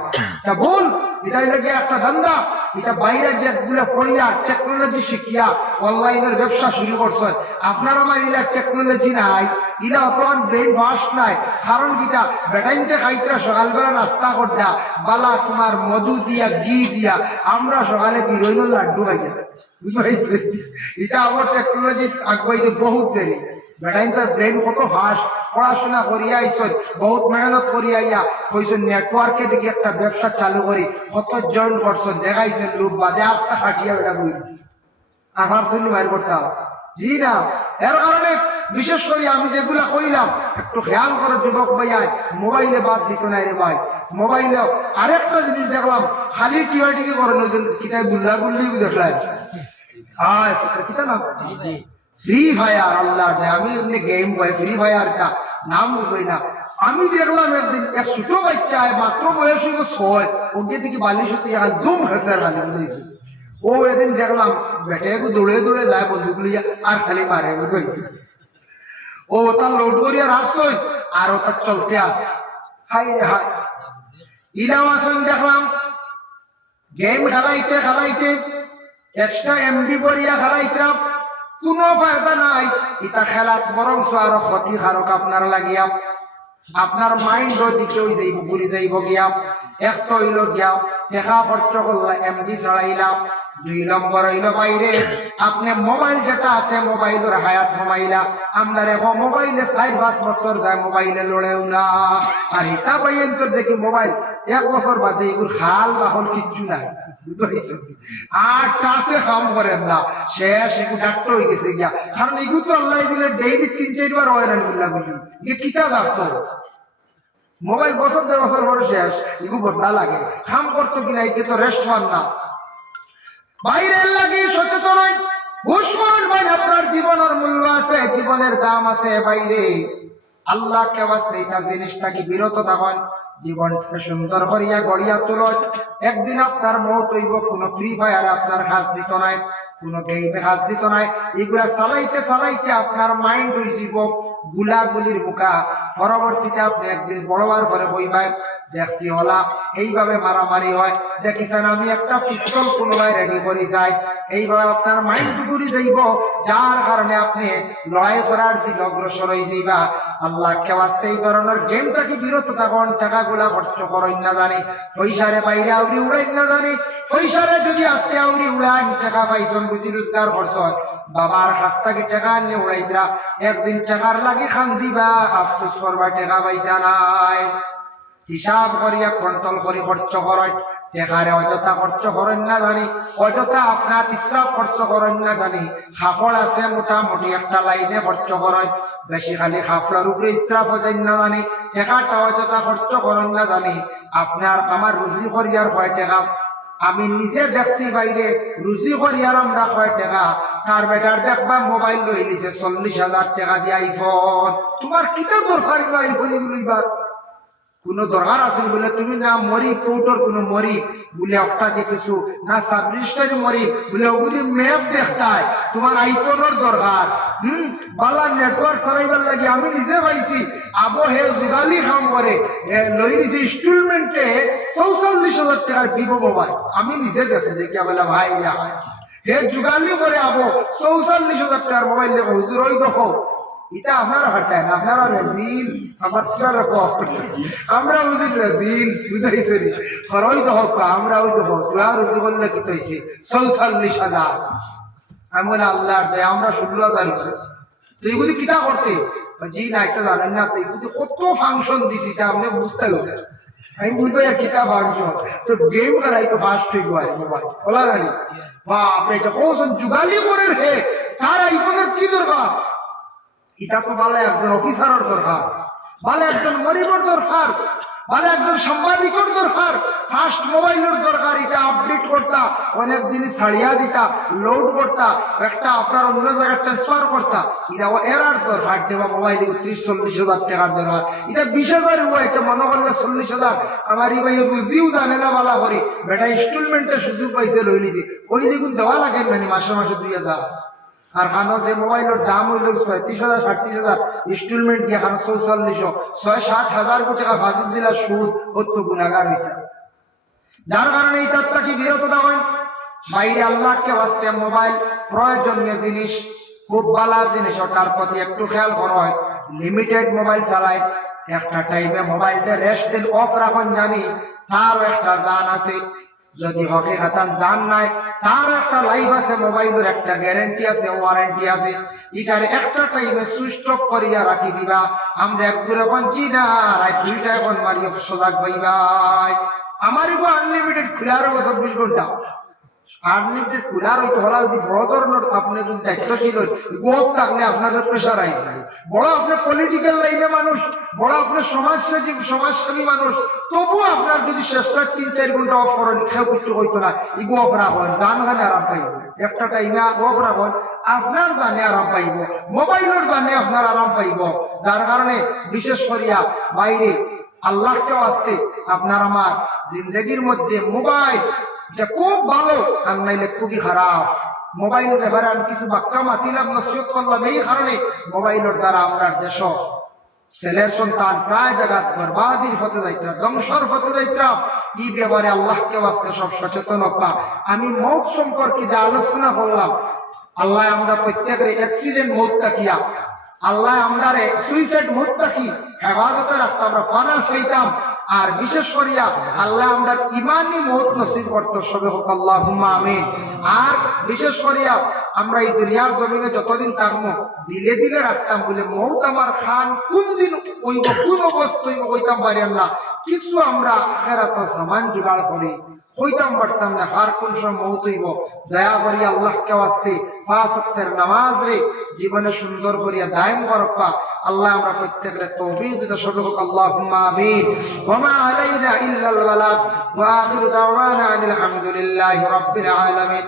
তা ভুল। এটা লাগে একটা ধান্দা। এটা বাইরে যেগুলো পড়িয়া টেকনোলজি শিখিয়া অনলাইনের ব্যবসা শুরু করছেন, আপনার আমার ইলা টেকনোলজি নাই, ইলা অতমান ব্রেন ওয়াশ নাই। কারণ কিটা বেটাইনতে খাইতে সকালবেলা নাস্তা করতা বালা তোমার মধু দিয়া ঘি দিয়া, আমরা সকালে বিরোধ লাড্ডু খাইছে, বুঝতে। এটা আমার টেকনোলজি আগুয়াইতে বহুত দেরি। বেটাইনটার ব্রেন কত ফাস্ট, পড়াশোনা করিয়া আইসন, বহুত মেহনত করিয়া ইয়া কইছেন নেটওয়ার্কে দেখি একটা ব্যবসা চালু করি, কত জয়েন করছেন, দেখাইছেন লোক বাদে আপনার হাটিয়া বেটা বই আমার জন্য বাইর করতাম জি না। এর কারণে বিশেষ করে আমি যেগুলা কইলাম একটু খেয়াল করে যুবক ভাইয়া, মোবাইলে বাদ দিত না রে ভাই। মোবাইলে আরেকটা জিনিস দেখলাম, খালি টিকি করেন কিতাব গুল্লা গুল্লি দেখলাম। হ্যাঁ কিতা নাম ফ্রি ফায়ার। আল্লাহ আমি এমনি গেম বয় ফ্রি ফায়ারটা নাম বই না। আমি দেখলাম একদিন এক ছোট বাচ্চা মাত্র বয়স হইব 6, ওকে থেকে বালিশ হতে এখন দুম খেসার বালিশ। ও এদিন দেখলাম বেটে দৌড়ে দৌড়ে যায় বন্দুক লিয়া আর খালি মারে ও তার লোড করিয়া আসছই আর ও তার চলতে আস। হাই রে হাই, ইলাম আসন দেখলাম গেম খেলাইতে খেলাইতে এক্সট্রা এমডি করিয়া খেলাইতাম, কোনো ফায়দা নাই। এটা খেলাত বরং আরো ক্ষতিকারক আপনার লাগিয়া। আপনার মাইন্ড দিকে ওই যাইব ঘুরি যাইব গিয়া। এক তো হইল গিয়া টেকা খরচ করলা এমডি চড়াইলাম। 2 নম্বর হইল বাইরে আপনি মোবাইল যেটা আছে মোবাইলের হায়াত কমাইলা। আমরা এখন মোবাইলে 4-5 বছর যায় মোবাইলে লড়েও না। আর এটা পাইয়েন তো দেখি মোবাইল 1 বছর বাদে এগুলো হাল বাহল কিচ্ছু নাই। আর কাছে কাম করেন না, শেষ এগুলো ডাক্তার হয়ে গেছে গিয়া। কারণ এগুলো তো আল্লাহ দিলে ডেইলি 3-4 বার হয় না বললাম বলি কিতা লাগতো মোবাইল বছর 1.5 বছর পরে শেষ। এগুলো বদলা লাগে কাম করতো কিনা একে তো রেস্ট পান না। বাইরের লাগে সচেতন হয় বুঝবেন ভাই আপনার জীবনের মূল্য আছে, জীবনের দাম আছে বাইরে। আল্লাহ কে বাস্তে এটা জিনিসটাকে বিরত থাকুন, জীবনটা সুন্দর করিয়া গড়িয়া তুলন। একদিন আপনার মৌত হইব, কোন ফ্রি ফায়ার আপনার কাজ দিত নাই, কোন গেমে কাজ দিত নাই। এগুলা চালাইতে চালাইতে আপনার মাইন্ড হয়ে যাব গুলাগুলির মুখা। পরবর্তীতে আপনি একদিন বড়বার করে বইবাই দেখছি ওলা এইভাবে মারামারি হয়, দেখিছেন আমি একটা পিস্তল পুনরায় রেডি করে যাই। এইভাবে আপনার মাইন্ড ঘুরে যাইব, যার কারণে আপনি লড়াই করার দিকে অগ্রসর হয়ে যাইবা। আল্লাহ কেবাস্তে এই ধরনের গেম থেকে বিরত থাকুন। টাকাগুলা খরচ করেন না জানি, পয়সারে বাইরে আউরি উড়াইন না জানি। পয়সারে যদি আজকে আউরি উড়ান, টাকা পাইছেন বুঝি রোজগার করছেন, বাবার কাছ থেকে টাকা নিয়ে উড়াইরা একদিন টাকার লাগে খান দিবা, আফসোস করবা টাকা পাইতা নাই। হিসাব করিয়া কন্ট্রোল করে খরচ করেন। টেকারে অযথা খরচ করেন না জানি, অযথা আপনার ইসরাফ খরচ করেন না জানি। কাপড় আছে মোটামুটি একটা লাইনে খরচ করেন, বেশি খালি কাপড়ের উপরে ইসরাফ হয়ে না জানি। টেকাটা অযথা খরচ করেন না জানি। আপনার আমার রুজি করিয়ার 6 টাকা, আমি নিজে দেখছি বাইরে রুজি করিয়ার আমরা 6 টাকা। তার বেটার দেখবা মোবাইল লই নিছে 40,000 টাকা দিয়ে আইফোন। তোমার কিটা দরকার আইফোন লইবার? কোন দরকার আছে বলে তুমি না মরি কৌটোর কোন মরি বলে একটা যে কিছু না সাবরিস্টারি মরি বলে ওগুলি ম্যাপ দেখতায় তোমার আইফোনের দরকার। বালা নেটওয়ার্ক চালাইবার লাগে আমি নিজে পাইছি। আবো হে জুগালি কাম করে লই দিছে ইনস্টলমেন্টে 44,000 টাকার ভিভো মোবাইল। আমি নিজে দেখে দেখি বলে ভাই হে জুগালি করে আবো 44,000 টাকার মোবাইল দেখো হুজুর ওই দেখো। এটা আপনারা হাঁটায় না, আপনারা দিন আমার আমরা বুঝি দিন বুঝাইছি খরচ হোক আমরা ওই তো হোক রুজু করলে কি হয়েছে 44,000। আমি বলে আল্লাহ দেয় আমরা 16,000। তো এগুলি কিতা করতে জি না একটা জানেন না, তো এগুলি কত ফাংশন দিছি তা আপনি বুঝতে হবে। আমি বুঝবো কিতা ফাংশন তো গেম খেলাই তো ফার্স্ট ঠিক হয় মোবাইল খোলা গাড়ি বা আপনি কৌশল যুগালি করে রে তার আইফোনের কি দরকার? এটা তো ভালো একজন অফিসারের দরকার, ভালো একজন মরিবর দরকার, ভালো একজন সাংবাদিকর দরকার। ফার্স্ট মোবাইলের দরকার, এটা আপডেট করতা, অনেক জিনিস ছাড়িয়া দিতা, লোড করতা, একটা আপনার অন্য জায়গায় ট্রান্সফার করতা। এটা এরার দরকার দেওয়া মোবাইল 30-40,000 টাকার দরকার। এটা 20,000 হুয়া, এটা মনে করলে 40,000। আমার এই ভাই বুঝিও জানে না বালা করে বেটা ইনস্টলমেন্টের সুযোগ পাইছে লই নিতে, ওই দেখুন দেওয়া লাগে না মাসে মাসে 2,000। আর খানো যে মোবাইলের দাম হইল 36,000-38,000 ইনস্টলমেন্ট দিয়ে খানো 44,000 6-7,000 টাকা বাজেট দিলা সুদ অত গুণাগার হইতা। যার কারণে এই যাত্রা কি বিরত হয় বাইরে। আল্লাহকে বাঁচতে মোবাইল প্রয়োজনীয় জিনিস, খুব ভালো জিনিস, ওটার প্রতি একটু খেয়াল করা হয়। লিমিটেড মোবাইল চালায়, একটা টাইমে মোবাইলটা রেস্ট দিন অফ রাখুন জানি তারও একটা জান আছে। যদি হকিকাতান জান নাই তার একটা লাইফ আছে, মোবাইলের একটা গ্যারান্টি আছে, ওয়ারেন্টি আছে। এটার একটা টাইমে সুইচ অফ করিয়া রাখি দিবা। আমরা একগুলো বঞ্চি না রাত 2টা এখন মারিয়ে সজাগ হইবাই। আমারই আনলিমিটেড খুলে আরো 24 ঘন্টা আপনি যে কুলার হইতে হলা যদি বড় ধরনের আপনি যদি দায়িত্বশীল হন গোপ থাকলে আপনাদের প্রেশার আই যায় বড় আপনি পলিটিক্যাল লাইনে মানুষ বড় আপনি সমাজসেবী মানুষ তবুও আপনার যদি শেষ 3-4 ঘন্টা অফ করেন কেউ কিছু হইতো না ই গোপ রাখেন জান গানে আরাম পাইব একটা টাইমে গোপ রাখেন আপনার জানে আরাম পাইব মোবাইলের জানে আপনার আরাম পাইব যার কারণে বিশেষ করিয়া বাইরে আল্লাহকে আসতে আপনার আমার জিন্দগির মধ্যে মোবাইল এটা খুব ভালো আর নাইলে খুবই খারাপ মোবাইলের ব্যাপারে আমি কিছু বাক্যা মাতিলাম নসিহত করলাম এই কারণে মোবাইলের দ্বারা আমরা দেশ ছেলের সন্তান প্রায় জায়গা বরবাদির হতে যাইতাম ধ্বংসর হতে যাইতাম এই ব্যাপারে আল্লাহকে আসতে সব সচেতন হতাম আমি মৌত সম্পর্কে যে আলোচনা করলাম আল্লাহ আমরা প্রত্যেকের অ্যাক্সিডেন্ট মৌত তাকিয়া আল্লাহ আমরা সুইসাইড মৌত তাকি হেফাজতে রাখতাম আমরা পানা চাইতাম আর বিশেষ করিয়া আল্লাহ আমরা ইমানি মৌত নসিব করত সবে হোক আল্লাহুম্মা আমিন আর বিশেষ করিয়া আমরা এই দুনিয়ার জমিনে যতদিন থাকবো দিলে দিলে রাখতাম বলে মৌত আমার খান কোন দিন হইব কোন অবস্থা হইব কইতাম পারি না কিছু আমরা আখেরাত সামান জোগাড় করি হইতাম পারতাম না হার কোন সময় মৌত হইব দয়া করি আল্লাহকে আসতে 5 ওয়াক্তের নামাজ রে জীবনে সুন্দর করিয়া দায়েম করবা আল্লাহ আমরা প্রত্যেকের তৌফিক দিতে সবে হোক আল্লাহুম্মা আমিন ওয়া মা আলাইনা ইল্লাল বালাগ ওয়া আখিরু দাওয়ানা আনিল হামদুলিল্লাহি রাব্বিল আলামিন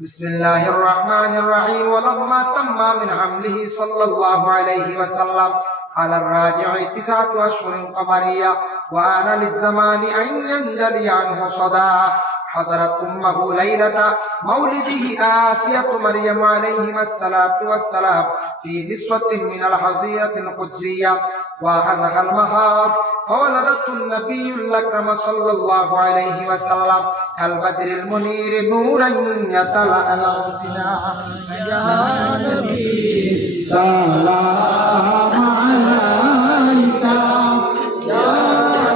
বিসমিল্লাহির রহমানির রহিম ওয়া লাম্মা তাম্মা মিন হামলিহি সাল্লাল্লাহু আলাইহি ওয়াসাল্লাম على الراجع 9 أشهر قمرية وآن للزمان أن ينجلي عنه صدى حضرت أمه ليلة مولده آسية مريم عليهما الصلاة والسلام في نسوة من الحظيرة القدسية وأخذها المخاض فولدته النبي الأكرم صلى الله عليه وسلم كالبدر المنير نورا يتلألأ سنا يا نبي سلام عليك يا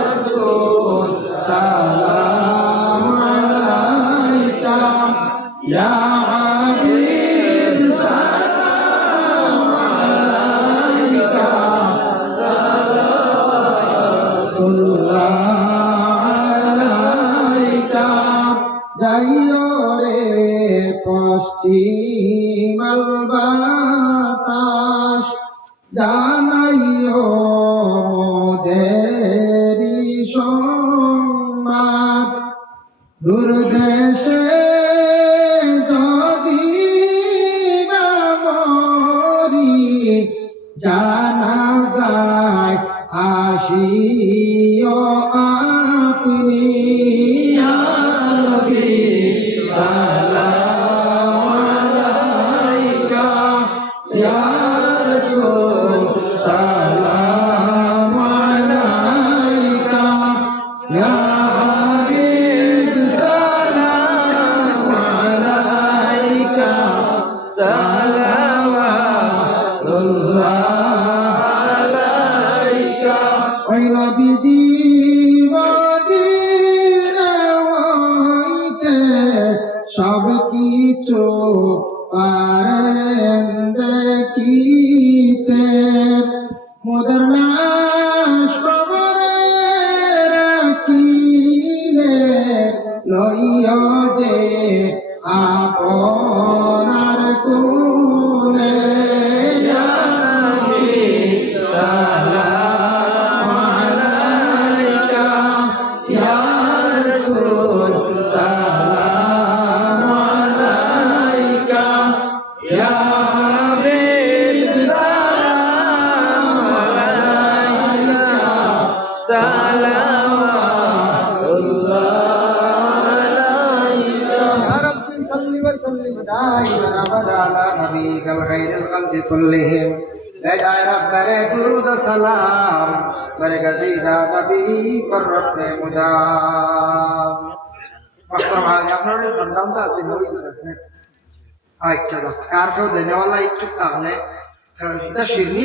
رسول سلام عليك يا حبيب سلام عليك صلوات الله عليك যাইও রে পশ্চিমাল বাতাস জানাইও মোদেরি সংবাদ দুর্দেশে যদি বা মরি জানা যায় আসিও আপনি ইয়া নবী সালাম আলাইকা ইয়া রাসূল সালাম আলাইকা ইয়া হাবিব সালাম আলাইকা সালাওয়াতুল্লাহ আলাইকা ওই নবীজি সব কিছু পারেন দেখিতে মোদের নাশ কবরে রাখিলে লইয়া যে আপনার কোলে ইয়া নবী সালাম আলাইকা ইয়া রাসূল সালাম আলাইকা ইয়া হাবিব সালাম আলাইকা সালাওয়াতুল্লাহ আলাইকা ইয়া রাব্বি সাল্লি ওয়া সাল্লিম দাইমান আবাদা আলা নবিয়িকাল খায়রুল খালকি কুল্লিহিম لا رب درود سلام برگزیدہ نبی پر رفتے مدام محترم آج আপনারা সন্ধানটা আছে নই দেখেন আচ্ছা আর কেউ দেনেওয়ালা একটু তাহলে এটা শিরনি